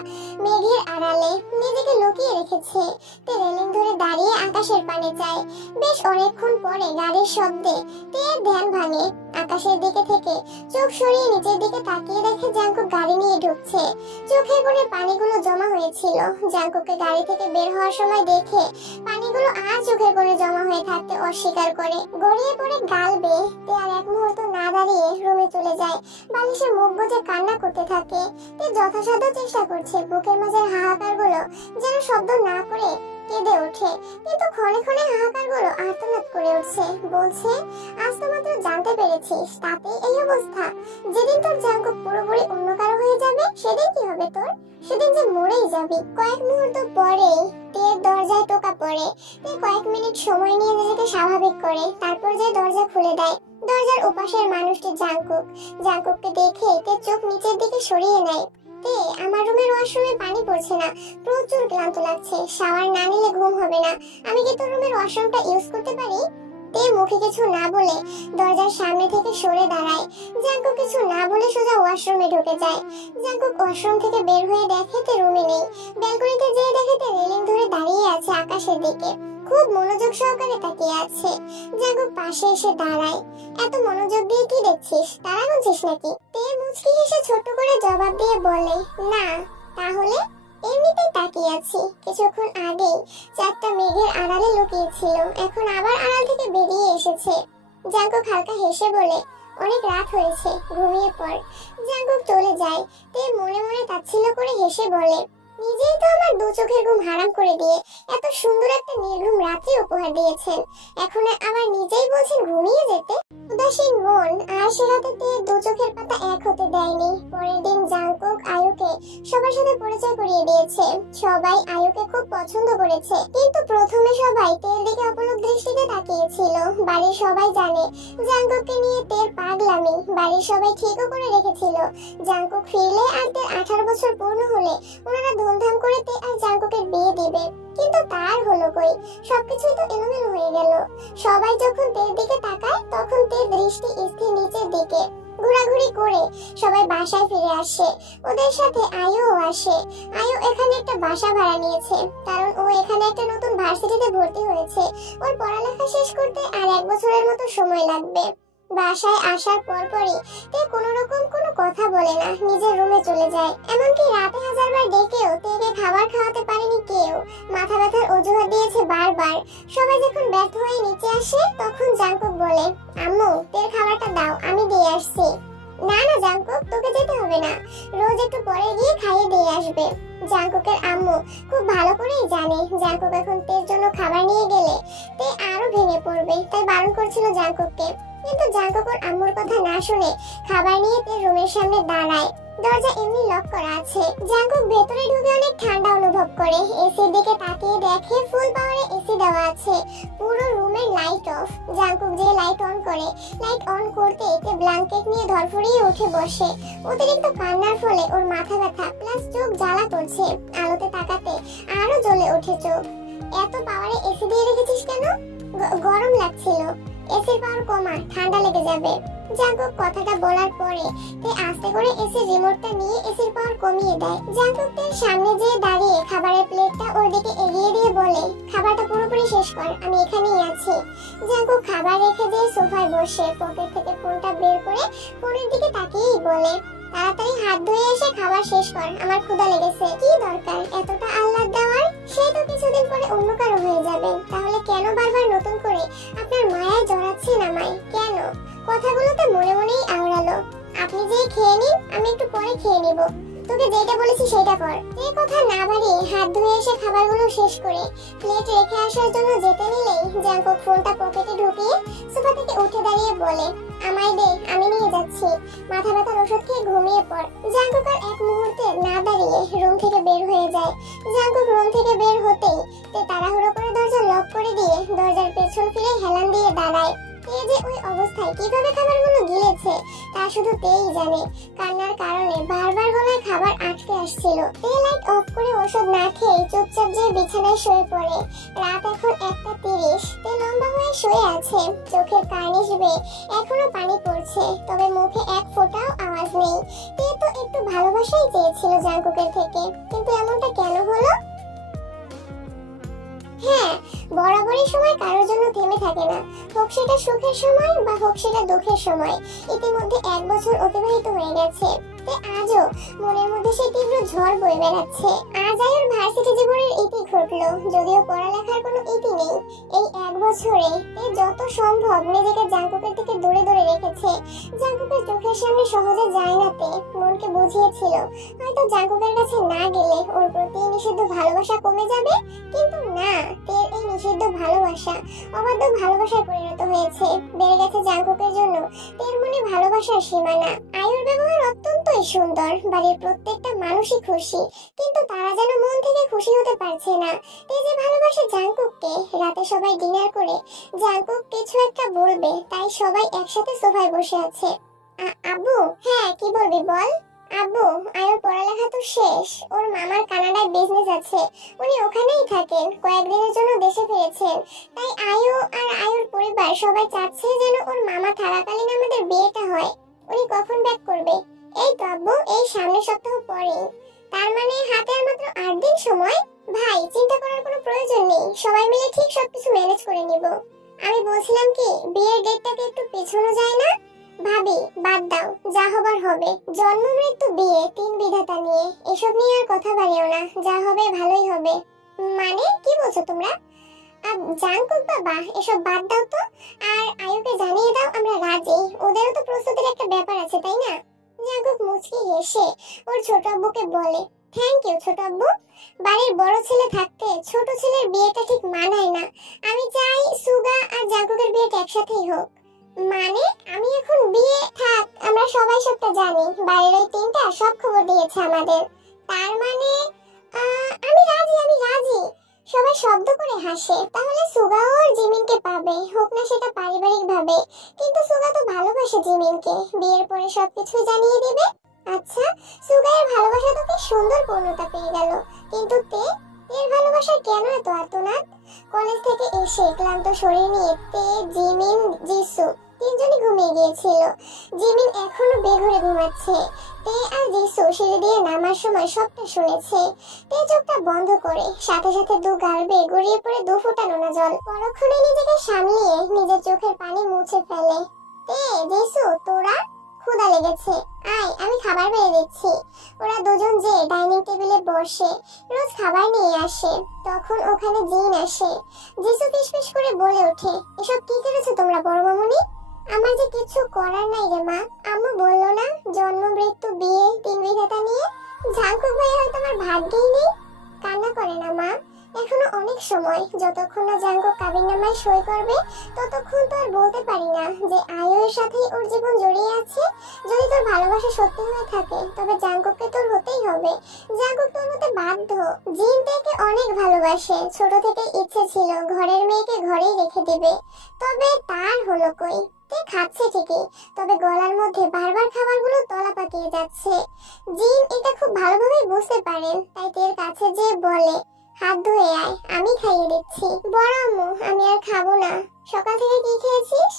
মেঘের আড়ালে নিজেকে লুকিয়ে রেখেছে। তে রেলিং ধরে দাঁড়িয়ে আকাশের পানে চায়। বেশ অনেকক্ষণ পরে গাড়ির শব্দে তের ধ্যান ভাঙে। আকাশের দিকে থেকে চোখ সরিয়ে নিচের দিকে তাকিয়ে দেখে জাঙ্কুক গাড়ি নিয়ে ঢুকছে। চোখের কোণে পানিগুলো জমা হয়েছিল। জাঙ্কুককে গাড়ি থেকে বের হওয়ার সময় দেখে পানিগুলো আর চোখের কোণে জমা হয়ে থাকতে অস্বীকার করে। গড়িয়ে পড়ে গাল বেয়ে তে আর এক মুহূর্ত না দাঁড়িয়ে রুমে চলে যায়। বালিশে মুখ বুজে কান্না করতে থাকে। তে যথাসাধ্য চেষ্টা করছে বুকের মাঝের হাহাকারগুলো যেন শব্দ না করে কেঁদে ওঠে, কিন্তু ক্ষণে ক্ষণে হাহাকারগুলো আর্তনাদ করে উঠছে। বলছে, আজ তো মাত্র জানতে পেরেছিস তাতেই এই অবস্থা। যেদিন তোর জাঙ্কুক পুরোপুরি অন্য কারো হয়ে যাবে সেদিন কি হবে তোর? সেদিন যে মরেই যাবি। কয়েক মুহূর্ত পরেই তের দরজায় টোকা পড়ে। তে কয়েক মিনিট সময় নিয়ে নিজেকে স্বাভাবিক করে, তারপর যে দরজা খুলে দেয়। দরজার ওপাশের মানুষটি জাঙ্কুক। জাঙ্কুককে দেখে তে চোখ নিচের দিকে সরিয়ে নেয়। তে, আমার রুমের ওয়াশরুমে পানি পড়ছে না, প্রচুর ক্লান্ত লাগছে, শাওয়ার না নিলে ঘুম হবে না। আমি কি তোর রুমের ওয়াশরুমটা ইউজ করতে পারি? তে মুখে কিছু না বলে দরজার সামনে থেকে সরে দাঁড়ায়। জাঙ্কুক কিছু না বলে সোজা ওয়াশরুমে ঢুকে যায়। জাঙ্কুক ওয়াশরুম থেকে বের হয়ে দেখে তে রুমে নেই। ব্যালকনিতে যেয়ে দেখে তে রেলিং ধরে দাঁড়িয়ে আছে আকাশের দিকে, খুব মনোযোগ সহকারে তাকিয়ে আছে। জাঙ্কুক পাশে এসে দাঁড়ায়। এত মনোযোগ দিয়ে কি দেখছিস? তারা গুনছিস নাকি? তে মুচকি হেসে ছোট করে জবাব দিয়ে বলে, না। তাহলে? এমনিতেই তাকিয়ে আছি। কিছুক্ষণ আগেই চারটা মেঘের আড়ালে লুকিয়েছিল, এখন আবার আড়াল থেকে বেরিয়ে এসেছে। জাঙ্কুক হালকা হেসে বলে, অনেক রাত হয়েছে, ঘুমিয়ে পড়। জাঙ্কুক চলে যায়। তে মনে মনে তাচ্ছিল্য করে হেসে বলে, নিজেই তো আমার দু চোখের ঘুম হারাম করে দিয়ে এত সুন্দর একটা নির্ঘুম রাত্রি উপহার দিয়েছেন, এখন আবার নিজেই বলছেন ঘুমিয়ে যেতে। উদাসীন মন আর সে রাতে দু চোখের পাতা এক হতে দেয়নি। পরের দিন জাঙ্কুক আয়ুকে সবার সাথে পরিচয় করিয়ে দিয়েছে। সবাই আয়ুকে খুব পছন্দ করেছে, কিন্তু প্রথমে সবাই তের দিকে অপলক দৃষ্টিতে তাকিয়েছিল। বাড়ির সবাই জানে জাঙ্কুককে নিয়ে তের পাগলামি। বাড়ির সবাই ঠিকও করে রেখেছিল জাঙ্কুক ফিরলে আর তের 18 বছর পূর্ণ হলে ওনারা ধুমধাম করে তে আর জাঙ্কুকের বিয়ে দিবে। কিন্তু তার হলো কই, সবকিছুই তো এলোমেলো হয়ে গেল। সবাই যখন তের দিকে তাকায় তখন তের দৃষ্টি স্থির নিচের দিকে। ঘোরাঘুরি করে সবাই বাসায় ফিরে আসে। ওদের সাথে আয়ুও আসে। আয়ু এখানে একটা বাসা ভাড়া নিয়েছে, কারণ ও এখানে একটা নতুন ভার্সিটিতে ভর্তি হয়েছে। ওর পড়ালেখা শেষ করতে আর 1 বছরের মতো সময় লাগবে। বাসায় আসার পরপরই তে কোনো রকম কোনো কথা বলে না, নিজের রুমে চলে যায়। এমনকি রাতে 1000 বার ডেকেও তেকে খাবার খাওয়াতে পারেনি কেউ। মাথা ব্যথার অজুহাত দিয়েছে বারবার। সবাই যখন ব্যর্থ হয়ে নিচে আসে তখন জাঙ্কুক বলে, আম্মু তের খাবারটা দাও, আমি দিয়ে আসছি। না না জাঙ্কুক, তোকে যেতে হবে না, রোজ একটু পরে গিয়ে খাইয়ে দিয়ে আসবে। জাঙ্কুকের আম্মু খুব ভালো করেই জানে জাঙ্কুক এখন তের জন্য খাবার নিয়ে গেলে তে আরো ভেঙে পড়বে, তাই বারণ করছিল জাঙ্কুককে। কিন্তু জাঙ্কুক ওর আম্মুর কথা না শুনে খাবার নিয়ে তের রুমের সামনে দাঁড়ায়। দরজা এমনি লক করা আছে। জাঙ্কুক ভেতরে ঢুকে অনেক ঠান্ডা অনুভব করে। এসির দিকে তাকিয়ে দেখে ফুল পাওয়ারে এসি দেওয়া আছে, পুরো রুমের লাইট অফ। জাঙ্কুক যে লাইট অন করে, লাইট অন করতে তে ব্ল্যাঙ্কেট নিয়ে ধরফড়িয়ে উঠে বসে। অতিরিক্ত কান্নার ফলে ওর মাথা ব্যথা প্লাস চোখ জ্বালা করছে। আলোতে তাকাতে আরো জ্বলে জাঙ্কুক, এত পাওয়ারে এসি দিয়ে রেখেছিস কেন? গরম লাগছিল। এসির পাওয়ার কমা, ঠান্ডা লেগে যাবে। জাঙ্কুক কথাটা বলার পরে তে আস্তে করে এসির রিমোটটা নিয়ে এসির পাওয়ার কমিয়ে দেয়। জাঙ্কুক তের সামনে যেয়ে দাঁড়িয়ে খাবারের প্লেটটা ওর দিকে এগিয়ে দিয়ে বলে, খাবারটা পুরোপুরি শেষ কর, আমি এখানেই আছি। জাঙ্কুক খাবার রেখে দিয়ে সোফায় বসে পকেট থেকে ফোনটা বের করে ফোনের দিকে তাকিয়েই বলে, তাড়াতাড়ি হাত ধুয়ে এসে খাবার শেষ কর, আমার ক্ষুধা লেগেছে। কি দরকার এতটা আহ্লাদ দেওয়ার? সে তো কিছুদিন পরে অন্য কারো হয়ে যাবে, তাহলে কেন বারবার নতুন করে আপনার মায়ায় জড়াচ্ছেন আমায়? কেন? কথাগুলোতে মনে মনেই আওড়ালো, আপনি যে খেয়ে নিন, আমি একটু পরে খেয়ে নিব, তোকে যেটা বলেছি সেটা কর। এই কথা না বাড়িয়ে হাত ধুয়ে এসে খাবারগুলো শেষ করে প্লেট রেখে আসার জন্য যেতে নিলেই জাঙ্কুক ফোনটা পকেটে ঢুকিয়ে সোফা থেকে উঠে দাঁড়িয়ে বলে, আমায় দে, আমি নিয়ে যাচ্ছি, মাথা ব্যথার ওষুধ খেয়ে ঘুমিয়ে পড়। জাঙ্কুক আর এক মুহূর্তে না দাঁড়িয়ে রুম থেকে বের হয়ে যায়। জাঙ্কুক রুম থেকে বের হতেই তে তাড়াহুড়ো করে দরজা লক করে দিয়ে দরজার পেছন ফিরে হেলান দিয়ে দাঁড়ায়। তে যে ওই অবস্থায় কিভাবে খাবারগুলো গিলেছে তা শুধু তেই জানে। কান্নার কারণে বারবার গলায় খাবার আটকে আসছিল। তে লাইট অফ করে ওষুধ না খেয়ে চুপচাপ যেয়ে বিছানায় শুয়ে পড়ে। রাত এখন 1:30। তে লম্বা হয়ে শুয়ে আছে, চোখের কার্নিশ বেয়ে এখনো পানি পড়ছে, তবে মুখে এক ফোঁটাও আওয়াজ নেই। তে তো একটু ভালোবাসাই চেয়েছিল জাঙ্কুকের থেকে, কিন্তু এমনটা কেন হলো? হ্যাঁ, বরাবরই সময় কারোর জন্য থেমে থাকে না, হোক সেটা সুখের সময় বা হোক সেটা দুঃখের সময়। ইতিমধ্যে 1 বছর অতিবাহিত হয়ে গেছে। আজও মনের মধ্যে সেই তীব্র ঝড় বয়ে বেড়াচ্ছে। আজ আয়ুর ভার্সিটি জীবনের ইতি ঘটলো, যদিও পড়ালেখার কোনো ইতি নেই। এই 1 বছরে যত সম্ভব নিজেকে জাঙ্কুকের থেকে দূরে দূরে রেখেছে। জাঙ্কুকের চোখের সামনে সহজে যায় না। তে মনকে বুঝিয়েছিল হয়তো জাঙ্কুকের কাছে না গেলে ওর প্রতি নিষিদ্ধ ভালোবাসা কমে যাবে, কিন্তু না, তের এই নিষিদ্ধ ভালোবাসা অবাধ্য ভালোবাসায় পরিণত হয়েছে। বেড়ে গেছে জাঙ্কুকের জন্য তের মনে ভালোবাসার সীমানা। আয়ুর ব্যবহার অত্যন্তই সুন্দর, বাড়ির প্রত্যেকটা মানুষই খুশি, কিন্তু তারা যেন মন থেকে খুশি হতে পারছে না। তে যে ভালোবাসে জাঙ্কুককে। রাতে সবাই ডিনার করে জাঙ্কুক কিছু একটা বলবে, তাই সবাই একসাথে সোফায় বসে আছে। আব্বু, হ্যাঁ কি বলবি বল? আব্বু, আয়ুর পড়ালেখা তো শেষ, ওর মামার কানাডায় বিজনেস আছে, উনি ওখানেই থাকেন, কয়েকদিনের জন্য দেশে ফিরেছেন। তাই আয়ু আর আয়ুর পরিবার সবাই চাচ্ছে যেন ওর মামা থাকাকালীন আমাদের বিয়েটা হয়। উনি কখন ব্যাক করবে? এই তো আব্বু, এই সামনের সপ্তাহ পরেই। তার মানে হাতে আর মাত্র 8 দিন সময়। ভাই, চিন্তা করার কোনো প্রয়োজন নেই, সবাই মিলে ঠিক সবকিছু ম্যানেজ করে নিব। আমি বলছিলাম কি, বিয়ের ডেটটাকে একটু পেছানো যায় না? ভাবি, বাদ দাও, যা হবার হবে। জন্ম মৃত্যু বিয়ে 3 বিধাতা নিয়ে, এসব নিয়ে আর কথা বাড়িও না, যা হবে ভালোই হবে। মানে কি বলছো তোমরা? জাঙ্কুক বাবা, এসব বাদ দাও তো, আর আয়ুকে জানিয়ে দাও আমরা রাজি। ওদেরও তো প্রস্তুতির একটা ব্যাপার আছে, তাই না? জাঙ্কুক মুচকি হেসে ওর ছোট আব্বুকে বলে, থ্যাংক ইউ ছোট আব্বু। বাড়ির বড় ছেলে থাকতে ছোট ছেলের বিয়েটা ঠিক মানায় না। আমি চাই সুগা আর জাঙ্কুকের বিয়েটা একসাথেই হোক। মানে আমি এখন বিয়ে থাক, আমরা সবাই সবটা জানি, বাইরের ওই 3টা সব খবর দিয়েছে আমাদের। তার মানে আমি রাজি, আমি রাজি। সবাই শব্দ করে হাসে। তাহলে সুগা আর জিমিনকে পাবে, হোক না সেটা পারিবারিক ভাবে, কিন্তু সুগা তো ভালোবাসে জিমিনকে, বিয়ের পরে সবকিছু জানিয়ে দিবে। আচ্ছা, সুগার ভালোবাসা তো কি সুন্দর পূর্ণতা পেয়ে গেল, কিন্তু এর ভালোবাসা কেন এত আর্তনাদ? কলেজ থেকে এসে ক্লান্ত শরীর নিয়ে জিমিন, জিসু 3জনই ঘুমিয়ে গিয়েছিল। জিমিন এখনো বেঘরে ঘুমাচ্ছে। তে আর জিসু সিঁড়ি দিয়ে নামার সময় সবটা শুনেছে। তে চোখটা বন্ধ করে সাথে সাথে 2 গাল বেয়ে গড়িয়ে পড়ে 2 ফোঁটা নোনা জল। পরক্ষণে নিজেকে সামলিয়ে নিজের চোখের পানি মুছে ফেলে। তে, জিসু, তোরা? ক্ষুধা লেগেছে, আয় আমি খাবার বেড়ে দিচ্ছি। ওরা দুজন যে ডাইনিং টেবিলে বসে রোজ খাবার নিয়ে আসে, তখন ওখানে জিন আসে। জিসু ফিসফিস করে বলে ওঠে, এসব কি করেছো তোমরা বড় মামুনি? আমার যে কিছু করার নাই রে মা, আম্মু বললো না জন্ম মৃত্যু বিয়ে 3 বিধাতা নিয়ে। জাঙ্কুক ভাই হয়তো আমার ভাগ্যেই নেই। কান্না করে না মা, এখনো অনেক সময়, যতক্ষণ না জাঙ্কুক কাবিননামায় সই করবে ততক্ষণ তো আর বলতে পারি না যে আয়ুর সাথে ওর জীবন জড়িয়ে আছে। যদি তোর ভালোবাসা সত্যি হয়ে থাকে তবে জাঙ্কুককে তোর হতেই হবে। জাঙ্কুক তোর হতে বাধ্য। জিন তাকে অনেক ভালোবাসে, ছোট থেকে ইচ্ছে ছিল ঘরের মেয়েকে ঘরেই রেখে দিবে, তবে তার হলো কই। তে খাচ্ছে ঠিকই, তবে গলার মধ্যে বারবার খাবারগুলো তলা পাকিয়ে যাচ্ছে। জিন এটা খুব ভালোভাবে বুঝতে পারেন, তাই তের কাছে যে বলে, হাত ধুয়ে আয়, আমি খাইয়ে দিচ্ছি। বড় আম্মু, আমি আর খাবো না। সকাল থেকে কি খেয়েছিস?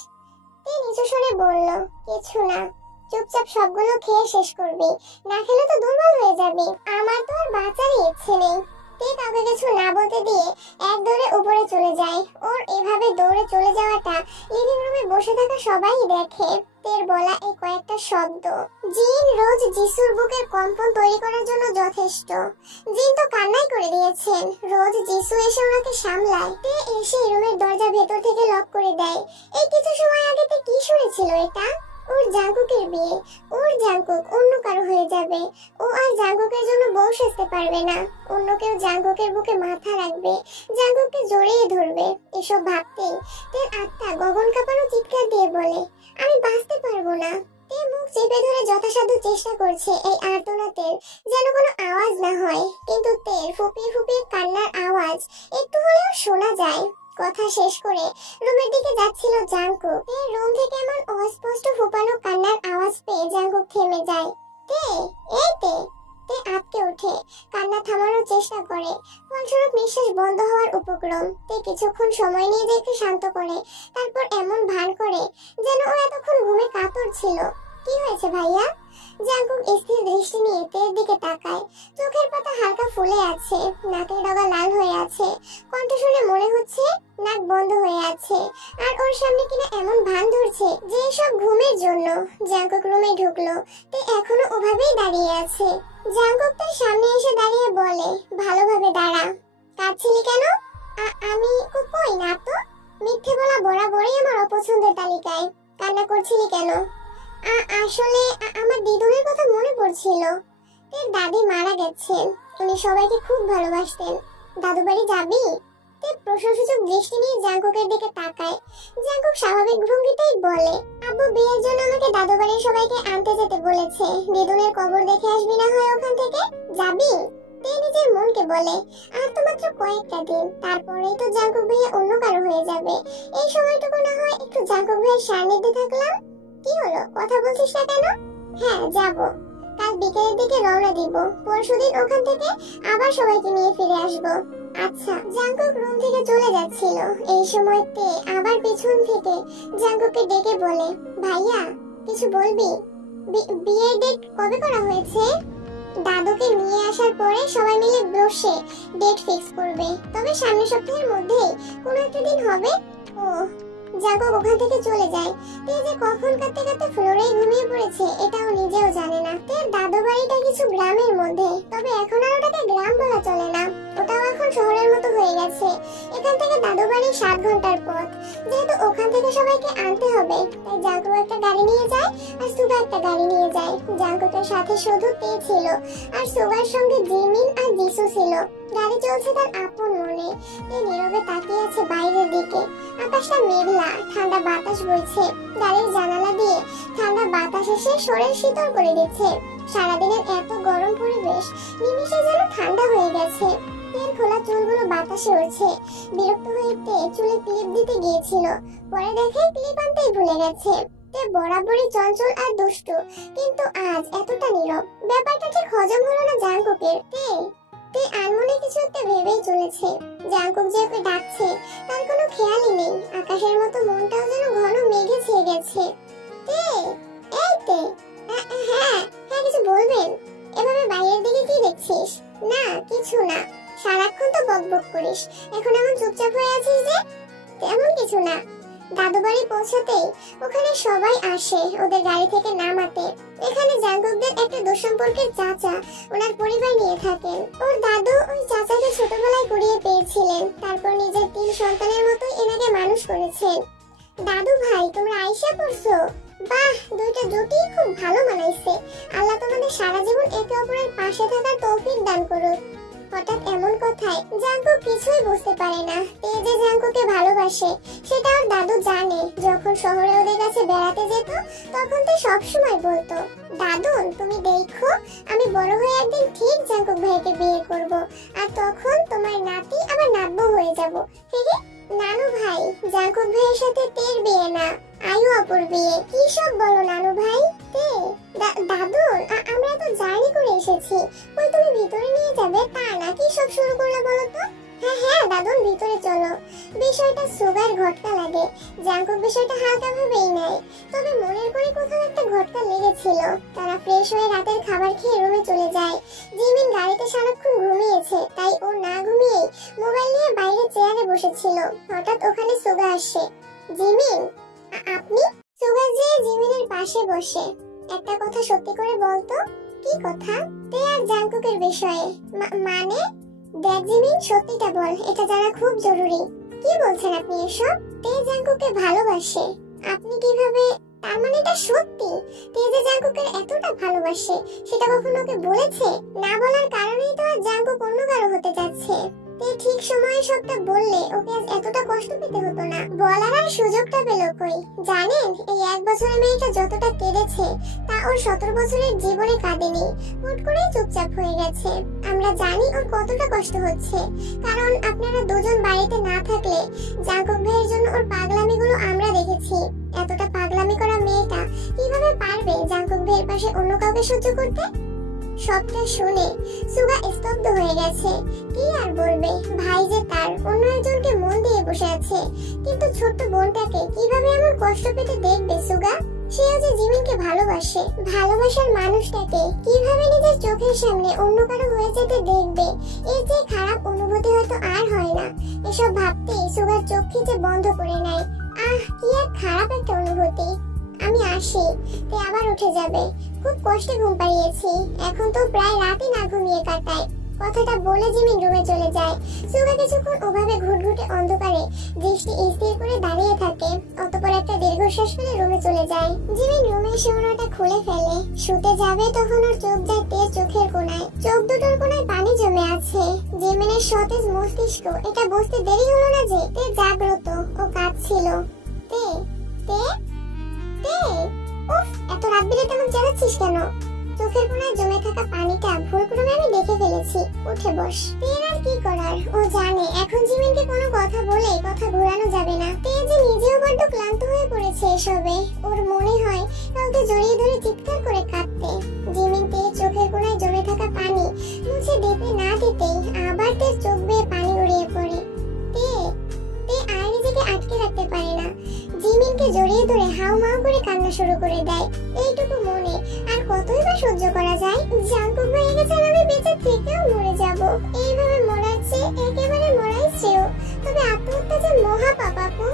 তে নিচু স্বরে বলল, কিছু না। চুপচাপ সবগুলো খেয়ে শেষ করবি, না খেলে তো দুর্বল হয়ে যাবি। আমার তো আর বাঁচারই ইচ্ছে নেই। তে কাউকে কিছু না বলতে দিয়ে এক দৌড়ে উপরে চলে যায়। ওর এভাবে দৌড়ে চলে যাওয়াটা লিভিং রুমে বসে থাকা সবাই দেখে। তের বলা এই কয়েকটা শব্দ জিন রোজ যিশুর বুকের কম্পন তৈরি করার জন্য যথেষ্ট। জিন তো কান্নাই করে দিয়েছেন, রোজ যিশু এসে ওনাকে সামলায়। তে এসে রুমের দরজা ভেতর থেকে লক করে দেয়। এই কিছু সময় আগে তে কি শুনেছিল এটা? ওর জাঙ্কুকের বিয়ে, ওর জাঙ্কুক অন্য কারো হয়ে যাবে। ও আর জাঙ্কুকের জন্য বউ সাজতে পারবে না। অন্য কেউ জাঙ্কুকের বুকে মাথা রাখবে, জাঙ্কুককে জড়িয়ে ধরবে। এসব ভাবতেই তের আত্মা গগন কাঁপানো চিৎকার দিয়ে বলে, আমি বাঁচতে পারবো না। তে মুখ চেপে ধরে যথাসাধ্য চেষ্টা করছে এই আর্তনাদের যেন কোনো আওয়াজ না হয়, কিন্তু তের ফুপিয়ে ফুপিয়ে কান্নার আওয়াজ একটু হলেও শোনা যায়। কথা শেষ করে রুমের দিকে যাচ্ছিল জাঙ্কুক। তে রুম থেকে এমন অস্পষ্ট ফুপানো কান্নার আওয়াজ পেয়ে জাঙ্কুক থেমে যায়। তে, এই তে। তে আটকে ওঠে, কান্না থামানোর চেষ্টা করে, ফলস্বরূপ নিঃশ্বাস বন্ধ হওয়ার উপক্রম। তে কিছুক্ষণ সময় নিয়ে দেখে শান্ত করে, তারপর এমন ভান করে যেন ও এতক্ষণ ঘুমে কাতর ছিল। কি হয়েছে ভাইয়া? জাঙ্কুক স্থির দৃষ্টি নিয়ে তের দিকে তাকায়। চোখের পাতা হালকা ফুলে আছে, নাকের ডগা লাল হয়ে আছে, কণ্ঠ শুনে মনে হচ্ছে নাক বন্ধ হয়ে আছে। আর ওর সামনে কিনা এমন ভান ধরছে যে সব ঘুমের জন্য। জাঙ্কুক রুমে ঢুকলো, তে এখনো ওভাবেই দাঁড়িয়ে আছে। জাঙ্কুক তার সামনে এসে দাঁড়িয়ে বলে, ভালোভাবে দাঁড়া। কাঁদছিলি কেন? আমি কই না তো। মিথ্যে বলা বরাবরই আমার অপছন্দের তালিকায়। কান্না করছিলি কেন? আসলে আমার দিদুনের কথা মনে পড়ছিল। তের দাদি মারা গেছেন, উনি সবাইকে খুব ভালোবাসতেন। দাদু বাড়ি যাবি? তে প্রশংসক দৃষ্টি নিয়ে জাঙ্কুকের দিকে তাকায়। জাঙ্কুক স্বাভাবিক ভঙ্গিতেই বলে, আব্বু বিয়ের জন্য আমাকে দাদু বাড়ির সবাইকে আনতে যেতে বলেছে। দিদুনের কবর দেখে আসবি না হয় ওখান থেকে? যাবি? তে নিজের মনকে বলে, আর তো মাত্র কয়েকটা দিন, তারপরেই তো জাঙ্কুক ভাইয়া অন্য কারো হয়ে যাবে। এই সময়টুকু না হয় একটু জাঙ্কুক ভাইয়ের সান্নিধ্যে থাকলাম। কি হলো, কথা বলছিস না কেন? হ্যাঁ যাব, কাল বিকেলের দিকে রওনা দিব। পরশুদিন ওখান থেকে আবার সবাইকে নিয়ে ফিরে আসব। আচ্ছা। জাঙ্কুক রুম থেকে চলে যাচ্ছিল, এই সময়তে আবার পেছন থেকে জাঙ্কুককে ডেকে বলে, ভাইয়া কিছু বলবি? বিয়ের ডেট কবে করা হয়েছে? দাদুকে নিয়ে আসার পরে সবাই মিলে বসে ডেট ফিক্স করবে, তবে সামনের সপ্তাহের মধ্যেই কোনো একটা দিন হবে। ও। জাঙ্কুক ওখান থেকে চলে যায়। তে যে কখন কাঁদতে কাঁদতে ফ্লোরেই ঘুমিয়ে পড়েছে এটাও নিজেও জানে না। তে দাদু বাড়িটা কিছু গ্রামের মধ্যে, তবে এখন আর ওটাকে গ্রাম বলা চলে না, ওটাও এখন শহরের মতো হয়ে গেছে। এখান থেকে দাদু বাড়ি 7 ঘন্টার পথ। যেহেতু ওখান থেকে সবাইকে আনতে হবে, তাই জাঙ্কুক একটা গাড়ি নিয়ে যায় আর সুগা একটা গাড়ি নিয়ে যায়। জাঙ্কুকের সাথে শুধু তে ছিল, আর সুগার সঙ্গে জিমিন আর যিশু ছিল। গাড়ি চলছে তার আপন মনে। তে নীরবে তাকিয়ে আছে বাইরের দিকে। আকাশটা মেঘলা, ঠান্ডা বাতাস বইছে। গাড়ির জানালা দিয়ে ঠান্ডা বাতাস এসে শরীর শীতল করে দিচ্ছে। সারাদিনের এত গরম পরিবেশ নিমেষে যেন ঠান্ডা হয়ে গেছে। তের খোলা চুলগুলো বাতাসে উড়ছে। বিরক্ত হয়ে তে চুলে ক্লিপ দিতে গিয়েছিল, পরে দেখে ক্লিপ আনতেই ভুলে গেছে। তে বরাবরই চঞ্চল আর দুষ্টু, কিন্তু আজ এতটা নীরব। ব্যাপারটা ঠিক হজম হলো না জাঙ্কুকের। তে আনমনে কিছু একটা ভেবেই চলেছে। জাঙ্কুক যে ওকে ডাকছে তার কোনো খেয়ালই নেই। আকাশের মতো মনটাও যেন ঘন মেঘে ছেয়ে গেছে। তে, এই তে। হ্যাঁ কিছু বলবেন? এভাবে বাইরের দিকে কি দেখছিস? না কিছু না, সারাক্ষণ তো বকবক করিস, এখন এমন চুপচাপ হয়ে আছিস যে? তেমন কিছু না। দাদু বাড়ি পৌঁছাতেই ওখানে সবাই আসে ওদের গাড়ি থেকে নামাতে। এখানে জাঙ্কুকদের একটা দুঃসম্পর্কের চাচা ওনার পরিবার নিয়ে থাকেন। ওর দাদু ওই চাচাকে ছোটবেলায় কুড়িয়ে পেয়েছিলেন, তারপর নিজের 3 সন্তানের মতোই এনাকে মানুষ করেছেন। দাদু ভাই, তোমরা আইসা পড়ছো? বাহ, দুইটা জুটি খুব ভালো মানাইছে। আল্লাহ তোমাদের সারা জীবন একে অপরের পাশে থাকার তৌফিক দান করুক। হঠাৎ এমন কথায় জাঙ্কুক কিছুই বুঝতে পারে না। তে যে জাঙ্কুককে ভালোবাসে সেটা ওর দাদু জানে। যখন শহরে ওদের কাছে বেড়াতে যেত তখন তো সবসময় বলতো, দাদু তুমি দেখো, আমি বড় হয়ে একদিন ঠিক জাঙ্কুক ভাইকে বিয়ে করব, আর তখন তোমার নাতি আবার নাতবু হয়ে যাব। নানু ভাই, জাঙ্কুক ভাইয়ের সাথে তের বিয়ে না, আয়ু অপর বিয়ে। কি সব বলো নানু ভাই? তে, দাদু আমরা তো জার্নি করে এসেছি, ওই তুমি ভিতরে নিয়ে যাবে তা নাকি সব শুরু করলো বলো তো? হ্যাঁ হ্যাঁ দাদুন, ভিতরে চলো। বিষয়টা সুগার ঘটকা লাগে। জাঙ্কুক বিষয়টা হালকা ভাবেই নেয়, তবে মনের করে কোথাও একটা ঘটকা লেগেছিল। তারা ফ্রেশ হয়ে রাতের খাবার খেয়ে রুমে চলে যায়। জিমিন গাড়িতে সারাক্ষণ ঘুমিয়েছে, তাই ও না ঘুমিয়েই মোবাইল নিয়ে বাইরে চেয়ারে বসেছিল। হঠাৎ ওখানে সুগা আসে। জিমিন, আপনি? সুগা যে জিমিনের পাশে বসে। একটা কথা সত্যি করে বলতো। কি কথা? তে আর জাঙ্কুকের বিষয়ে। মানে? দেখ জিমিন, সত্যিটা বল, এটা জানা খুব জরুরি। কি বলছেন আপনি এসব? তে জাঙ্কুককে ভালোবাসে। আপনি কিভাবে? তার মানে এটা সত্যি? তে যে জাঙ্কুকের এতটা ভালোবাসে সেটা কখনো ওকে বলেছে? না বলার কারণেই তো আর জাঙ্কুক অন্য কারো হতে যাচ্ছে। তে ঠিক সময়ে সবটা বললে ওকে আজ এতটা কষ্ট পেতে হতো না। বলার আর সুযোগটা পেল কই? জানেন, এই 1 বছরের মেয়েটা যতটা কেঁদেছে তা ওর 17 বছরের জীবনে কাঁদেনি। হুট করেই চুপচাপ হয়ে গেছে। আমরা জানি ওর কতটা কষ্ট হচ্ছে, কারণ আপনারা দুজন বাড়িতে না থাকলে জাঙ্কুক ভাইয়ের জন্য ওর পাগলামিগুলো আমরা দেখেছি। এতটা পাগলামি করা মেয়েটা কিভাবে পারবে জাঙ্কুক ভাইয়ের পাশে অন্য কাউকে সহ্য করতে? সবটা শুনে সুগা স্তব্ধ হয়ে গেছে। কি আর বলবে, ভাই যে তার অন্য একজনকে মন দিয়ে বসে আছে, কিন্তু ছোট্ট বোনটাকে কিভাবে এমন কষ্ট পেতে দেখবে সুগা? সেও যে জিমিনকে ভালোবাসে, ভালোবাসার মানুষটাকে কিভাবে নিজের চোখের সামনে অন্য কারো হয়ে যেতে দেখবে? এর যে খারাপ অনুভূতি হয়তো আর হয় না। এসব ভাবতেই সুগার চোখ খিচে বন্ধ করে নেয়। কি আর খারাপ একটা অনুভূতি। আমি আসি। তে আবার উঠে যাবে। খুব কষ্টে ঘুম পাড়িয়েছি, এখন তো প্রায় রাতই না ঘুমিয়ে কাটায়। কথাটা বলে জিমিন রুমে চলে যায়। সুগা কিছুক্ষণ ওভাবে ঘুটঘুটে অন্ধকারে দৃষ্টি স্থির করে দাঁড়িয়ে থাকে, অতঃপর একটা দীর্ঘশ্বাস ফেলে রুমে চলে যায়। জিমিন রুমে এসে ওড়নাটা খুলে ফেলে। শুতে যাবে তখন ওর চোখ যায় তের চোখের কোণায়। চোখ দুটোর কোণায় পানি জমে আছে। জিমিনের সতেজ মস্তিষ্ক এটা বুঝতে দেরি হলো না যে তে জাগ্রত। ও কাঁদছিল। তে তে তে উফ, এত রাত বিরেতে এমন চেঁচাচ্ছিস কেন? চোখের কোণায় জমে থাকা পানিটা ভুলক্রমে আমি দেখে ফেলেছি। উঠে বস। তের আর কি করার, ও জানে এখন জিমিনকে কোনো কথা বলে কথা ঘোরানো যাবে না। তে যে নিজেও বড্ড ক্লান্ত হয়ে পড়েছে এসবে। ওর মনে হয় কাউকে জড়িয়ে ধরে চিৎকার করে কাঁদতে। জিমিন তের চোখের কোণায় জমে থাকা পানি মুছে দিতে না দিতেই আবার তের চোখ বেয়ে পানি গড়িয়ে পড়ে। তে তে আর নিজেকে আটকে রাখতে পারে না। জিমিনকে জড়িয়ে ধরে হাউমাউ করে কান্না শুরু করে দেয়। এইটুকু মনে আর কতই বা সহ্য করা যায়? জাঙ্কুক হয়ে গেছে, আমি বেঁচে থেকেও মরে যাব। এইভাবে মরার চেয়ে একেবারে মরাই শ্রেয়। তবে আত্মহত্যা যে মহাপাপ আপু।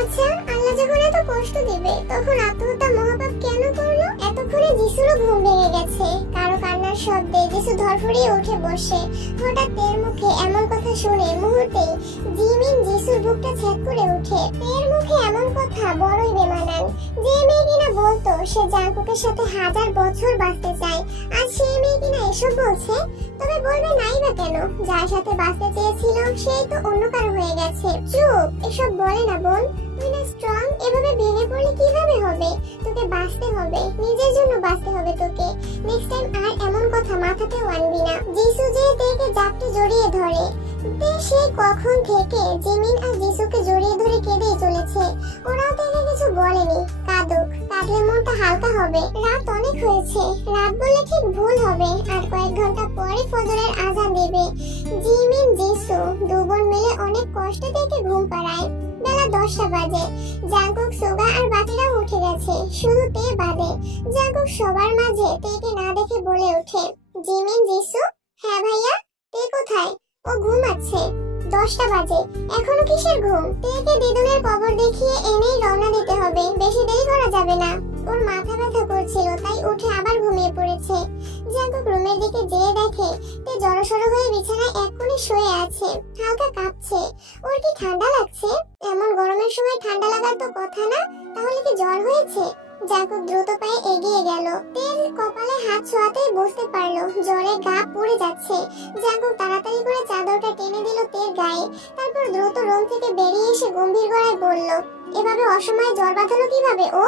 আচ্ছা, আল্লাহ যখন এত কষ্ট দিবে তখন আত্মহত্যা মহাপাপ কেন করলো? এতক্ষণে যিশুরও ঘুম ভেঙে গেছে। কারো কান্নার শব্দে যিশু ধরফড়িয়ে উঠে বসে। হঠাৎ তের মুখে এমন কথা শুনে মুহূর্তেই জিমিন যিশুর বুকটা ছেদ করে উঠে। তের মুখে এমন কথা বড়ই বেমানান। যে মেয়ে কিনা বলতো সে জাঙ্কুকের সাথে 1000 বছর বাঁচতে চায়, আর সেই মেয়ে কিনা এসব বলছে। তবে বলবে নাই বা কেন? যার সাথে বাঁচতে চেয়েছিল সেই তো অন্য কারো হয়ে গেছে। চুপ, এসব বলে না বোন। তুই না স্ট্রং, এভাবে ভেঙে পড়লে কিভাবে হবে? তোকে বাঁচতে হবে, নিজের জন্য বাঁচতে হবে তোকে। নেক্সট টাইম আর এমন কথা মাথাতেও আনবি না। যিশু যে তেকে জাপটে জড়িয়ে ধরে। তে সে কখন থেকে জিমিন আর যিশুকে জড়িয়ে ধরে কেঁদেই চলেছে। ওরাও তাকে কিছু বলেনি। কাঁদুক, কাঁদলে মনটা হালকা হবে। রাত অনেক হয়েছে, রাত বললে ঠিক ভুল হবে। আর কয়েক ঘন্টা পরে ফজরের আজান দেবে। জিমিন যিশু দুবোন মিলে অনেক কষ্টে থেকে ঘুম পাড়ায়। বেলা 10টা বাজে। জাঙ্কুক, সুগা আর বাকিরাও উঠে গেছে, শুধু তে বাদে। জাঙ্কুক সবার মাঝে তেকে না দেখে বলে ওঠে, জিমিন যিশু। হ্যাঁ ভাইয়া। তে কোথায়? ও ঘুমাচ্ছে। 10টা বাজে, এখনো কিসের ঘুম? তেকে দিদুনের কবর দেখিয়ে এনেই রওনা দিতে হবে, বেশি দেরি করা যাবে না। ওর মাথা ব্যথা করছিল, তাই উঠে আবার ঘুমিয়ে পড়েছে। জাঙ্কুক রুমের দিকে যেয়ে দেখে তে জড়সড় হয়ে বিছানায় এক কোণে শুয়ে আছে, হালকা কাঁপছে। ওর কি ঠান্ডা লাগছে? এমন গরমের সময় ঠান্ডা লাগার তো কথা না, তাহলে কি জ্বর হয়েছে? জাঙ্কুক দ্রুত পায়ে এগিয়ে গেল। তের কপালে হাত ছোঁয়াতেই বুঝতে পারলো জ্বরে গা পুড়ে যাচ্ছে। জাঙ্কুক তাড়াতাড়ি করে চাদরটা টেনে দিল তের গায়ে, তারপর দ্রুত রুম থেকে বেরিয়ে এসে গম্ভীর গলায় বলল, এভাবে অসময়ে জ্বর বাঁধালো কিভাবে? ও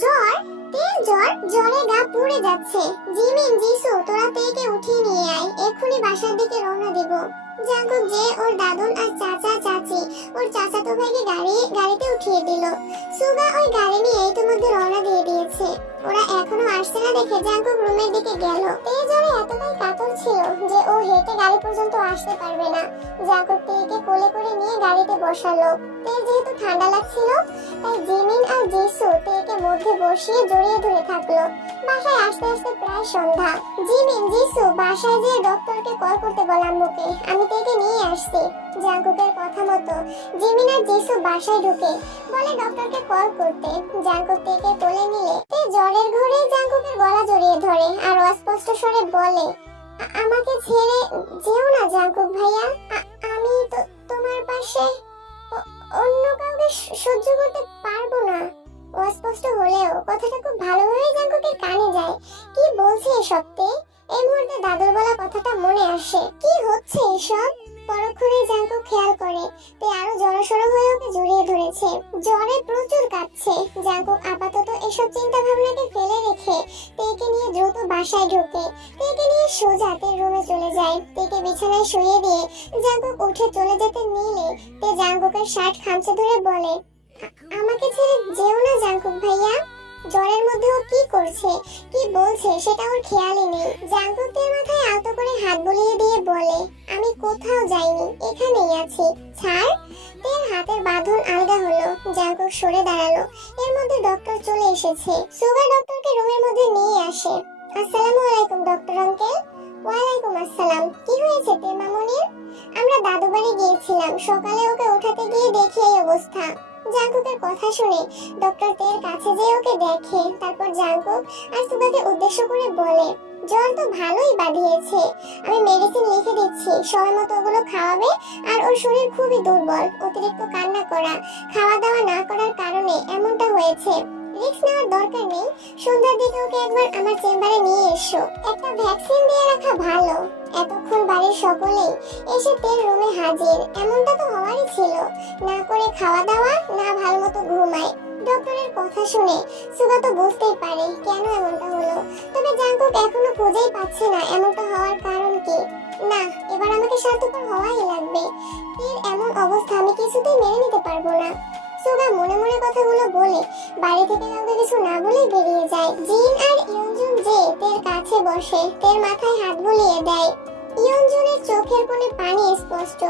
জ্বর? তের জ্বর? জ্বরে গা পুড়ে যাচ্ছে। জিমিন যিশু, তোরা তেকে উঠিয়ে নিয়ে আয়, এক্ষুনি বাসার দিকে রওনা দেব। জাঙ্কুক যে ওর দাদুন আর চাচা চাচি ওর চাচাতো ভাইকে গাড়িতে উঠিয়ে দিল। সুগা ওই গাড়ি নিয়ে ইতিমধ্যে রওনা দিয়ে দিয়েছে। ওরা এখনো আসছে না দেখে জাঙ্কুক রুমের দিকে গেল। তে জ্বরে ভয়ে এতটাই কাতর ছিল যে ও হেঁটে গাড়ি পর্যন্ত আসতে পারবে না। জাঙ্কুক তেকে কোলে করে নিয়ে গাড়িতে বসালো। তের যেহেতু ঠান্ডা লাগছিল তাই জিমিন আর জিসু তেকে মধ্যে বসিয়ে জড়িয়ে ধরে থাকলো। বাসায় আসতে আসতে প্রায় সন্ধ্যা। জিমিন, জিসু বাসায় যেয়ে ডক্টরকে কল করতে বল আম্মুকে, আমি তেকে নিয়ে আসছি। জাঙ্কুকের কথা মতো জিমিন আর জিসু বাসায় ঢুকে বলে ডক্টরকে কল করতে। জাঙ্কুক তেকে কোলে নিলে তে জ্বরের ঘরে জাঙ্কুকের গলা জড়িয়ে ধরে আর অস্পষ্ট স্বরে বলে, আমাকে ছেড়ে যেও না জাঙ্কুক ভাইয়া, আমি তো তোমার পাশে অন্য কাউকে সহ্য করতে পারবো না। অস্পষ্ট হলেও কথাটা খুব ভালোভাবে জাঙ্কুকের কানে যায়। কি বলছে এসব তে? এই মুহূর্তে দাদুর বলা কথাটা মনে আসে। কি হচ্ছে এসব? পরক্ষণে জাঙ্কুক খেয়াল করে তে আরো জড়সড় হয়ে ওকে জড়িয়ে ধরেছে। জ্বরে প্রচুর কাঁপছে। জাঙ্কুক আপাতত এসব চিন্তা ভাবনাকে ফেলে রেখে তেকে নিয়ে দ্রুত বাসায় ঢোকে। তেকে নিয়ে সোজা তের রুমে চলে যায়। তেকে বিছানায় শুয়ে দিয়ে জাঙ্কুক উঠে চলে যেতে নিলে তে জাঙ্কুকের শার্ট খামচে ধরে বলে, আমাকে ছেড়ে যেও না জাঙ্কুক ভাইয়া। জ্বরের মধ্যেও কি করছে, কি বলছে সেটা ওর খেয়ালই নেই। জাঙ্কুক তের মাথায় আলতো করে হাত বুলিয়ে দিয়ে বলে, আমি কোথাও যাইনি, এখানেই আছি, ছাড়। তের হাতের বাঁধন আলগা হলো। জাঙ্কুক সরে দাঁড়ালো। এর মধ্যে ডক্টর চলে এসেছে। সুগা ডক্টরকে রুমের মধ্যে নিয়ে আসে। আসসালামু আলাইকুম ডক্টর আঙ্কেল। ওয়ালাইকুম আসসালাম। কি হয়েছে তে মামুনির? আমরা দাদু বাড়ি গিয়েছিলাম, সকালে ওকে উঠাতে গিয়ে দেখি এই অবস্থা। জাঙ্কুকের কথা শুনে ডক্টর তের কাছে যেয়ে ওকে দেখে। তারপর জাঙ্কুক আর সুগাকে উদ্দেশ্য করে বলে, জ্বর তো ভালোই বাঁধিয়েছে, আমি মেডিসিন লিখে দিচ্ছি, সময় মতো ওগুলো খাওয়াবে। আর ওর শরীর খুবই দুর্বল, অতিরিক্ত কান্না করা, খাওয়া দাওয়া না করার কারণে এমনটা হয়েছে। রিস্ক নেওয়ার দরকার নেই, সন্ধ্যার দিকে ওকে একবার আমার চেম্বারে নিয়ে এসো। একটা ভ্যাকসিন দিয়ে রাখা ভালো। এতক্ষণ বাড়ির সকলেই এসে তের রুমে হাজির। এমনটা তো হওয়ারই ছিল, না করে খাওয়া দাওয়া, না ভালো মতো ঘুমায়। ডক্টরের কথা শুনে সুগা তো বুঝতেই পারে কেন এমনটা হলো, তবে জাঙ্কুক এখনো খুঁজেই পাচ্ছে না এমনটা হওয়ার কারণ কি। না, এবার আমাকে স্বার্থপর হওয়াই লাগবে। তের এমন অবস্থা আমি কিছুতেই মেনে নিতে পারবো না। সুগা মনে মনে কথাগুলো বলে বাড়ি থেকে কাউকে কিছু না বলেই বেরিয়ে যায়। জিন আর ইয়নজুন যে তের কাছে বসে তের মাথায় হাত বুলিয়ে দেয়। ইয়নজুনের চোখের কোণে পানি স্পষ্ট।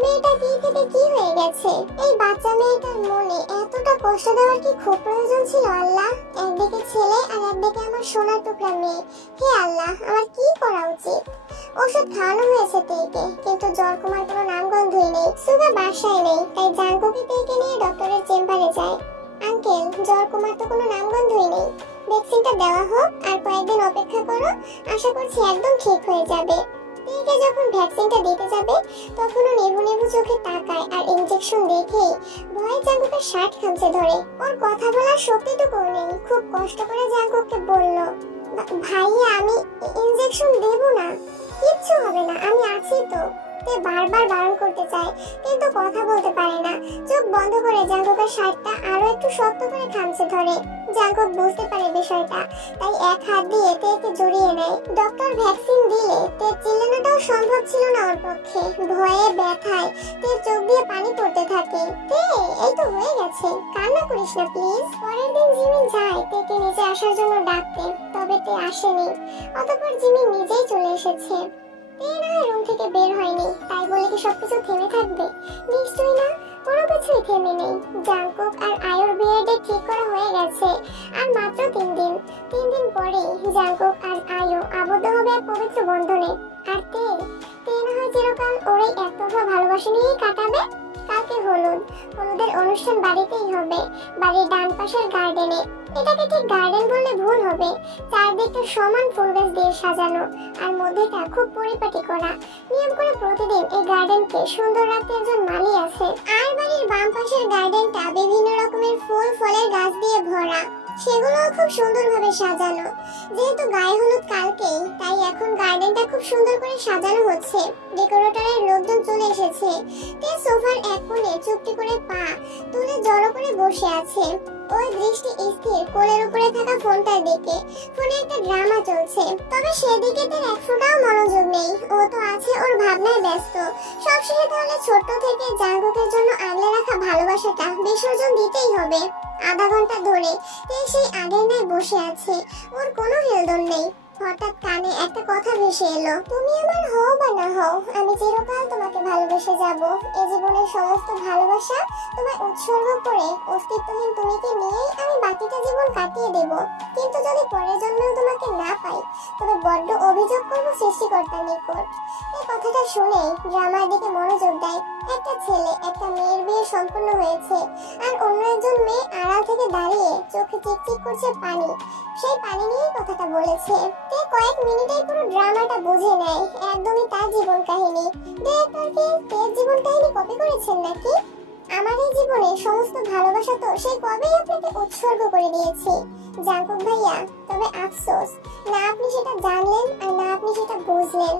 মেয়েটা কি থেকে কি হয়ে গেছে? এই বাচ্চা মেয়েটার মনে এতটা কষ্ট দেওয়ার কি খুব প্রয়োজন ছিল আল্লাহ? একদিকে ছেলে আর একদিকে আমার সোনার টুকরা মেয়ে। হে আল্লাহ, আমার কি করা উচিত? ওষুধ খাওয়ানো হয়েছে তেকে, কিন্তু জ্বর কমার কোনো নামগন্ধই নেই। সুগা বাসায় নেই, তাই জাঙ্কুকে তেকে নিয়ে ডক্টরের চেম্বারে যায়। আঙ্কেল, জ্বর কমার তো কোনো নামগন্ধই নেই, ভ্যাকসিনটা দেওয়া হোক আর কয়েকদিন অপেক্ষা করো, আশা করছি একদম ঠিক হয়ে যাবে। তেকে যখন ভ্যাকসিনটা দিতে যাবে তখনও নেভু নেভু চোখে তাকায় আর ইনজেকশন দেখেই ভয়ে জাঙ্কুকের শার্ট খামচে ধরে। ওর কথা বলার শক্তিটুকুও নেই। খুব কষ্ট করে জাঙ্কুককে বলল, ভাইয়া আমি ইনজেকশন দেব না, কিচ্ছু হবে না, আমি আছি তো। তে বারবার বারণ করতে চায় কিন্তু কথা বলতে পারে না। চোখ বন্ধ করে জাঙ্কুকের শার্টটা আরো একটু শক্ত করে খামচে ধরে। জাঙ্কুক বুঝতে পারে বিষয়টা, তাই এক হাত দিয়ে তেকে জড়িয়ে নেয়। ডক্টর ভ্যাকসিন দিলে তের চিল্লানোটাও সম্ভব ছিল না ওর পক্ষে। ভয়ে ব্যথায় তের চোখ দিয়ে পানি পড়তে থাকে। তে, এই তো হয়ে গেছে, কান্না করিস না প্লিজ। পরের দিন জিমিন যায় তেকে নিচে আসার জন্য ডাকতে, তবে তে আসেনি। অতঃপর জিমিন নিজেই চলে এসেছে। রুম থেকে বের হয়নি, তাই বলে কি সবকিছু থেমে থাকবে? নিশ্চয়ই না, কোনো কিছুই থেমে নেই। জাঙ্কুক আর আয়োর বিয়ের ডেট ঠিক করা হয়ে গেছে, আর মাত্র 3 দিন। 3 দিন পরেই জাঙ্কুক আর আয়ো আবদ্ধ হবে এক পবিত্র বন্ধনে। আর তে না হয় চিরকাল ওর এই একতরফা ভালোবাসা নিয়েই কাটাবে। কালকে হলুদের অনুষ্ঠান বাড়িতেই হবে, বাড়ির ডান পাশের গার্ডেনে। এটাকে ঠিক গার্ডেন বললে ভুল হবে, চারদিকটা সমান ফুল গাছ দিয়ে সাজানো আর মধ্যেটা খুব পরিপাটি করা। নিয়ম করে প্রতিদিন এই গার্ডেনকে সুন্দর রাখতে একজন মালি আছে। আর বাড়ির বাম পাশের গার্ডেনটা বিভিন্ন রকমের ফুল ফলের গাছ দিয়ে ভরা, সেগুলো খুব সুন্দরভাবে সাজানো। যেহেতু গায়ে হলুদ কালকেই, তাই এখন গার্ডেনটা খুব সুন্দর করে সাজানো হচ্ছে। ডেকোরেটরের লোকজন চলে এসেছে। তে সোফার এক কোণে চুপটি করে পা তুলে জড়ো করে বসে আছে। ওই দৃষ্টি স্থির কোলের উপরে থাকা ফোনটার দিকে। ফোনে একটা ড্রামা চলছে, তবে সেদিকে তার এক ফোঁটাও মনোযোগ নেই। ও তো আছে ওর ভাবনায় ব্যস্ত। সবশেষে তাহলে ছোট্ট থেকে জাঙ্কুকের জন্য আগলে রাখা ভালোবাসাটা বিসর্জন দিতেই হবে। আধা ঘন্টা ধরে সেই আগের ন্যায় বসে আছে, ওর কোনো হেলদোল নেই। হঠাৎ কানে একটা কথা ভেসে এলো, তুমি আমার হও বা না হও, আমি চিরকাল তোমাকে ভালোবেসে যাব। এই জীবনের সমস্ত ভালোবাসা তোমায় উৎসর্গ করে অস্তিত্বহীন তুমিকে নিয়েই আমি বাকিটা জীবন কাটিয়ে দেব। কিন্তু যদি পরের জন্মেও তোমাকে না পাই, তবে বড্ড অভিযোগ করবো সৃষ্টিকর্তার নিকট। এই কথাটা শুনে ড্রামার দিকে মনোযোগ দেয়। একটা ছেলে একটা মেয়ের বিয়ে সম্পূর্ণ হয়েছে, আর অন্য একজন মেয়ে আড়াল থেকে দাঁড়িয়ে চোখে চিকচিক করছে পানি। সেই পানি নিয়েই কথাটা বলেছে। তে কয়েক মিনিটেই পুরো ড্রামাটা বুঝে নেয়, একদমই তার জীবন কাহিনী। ডিরেক্টর কি তের জীবন কাহিনী কপি করেছেন নাকি? আমার এই জীবনে সমস্ত ভালোবাসা তো সেই কবেই আপনাকে উৎসর্গ করে দিয়েছি জাঙ্কুক ভাইয়া। তবে আফসোস, না আপনি সেটা জানলেন আর না আপনি সেটা বুঝলেন।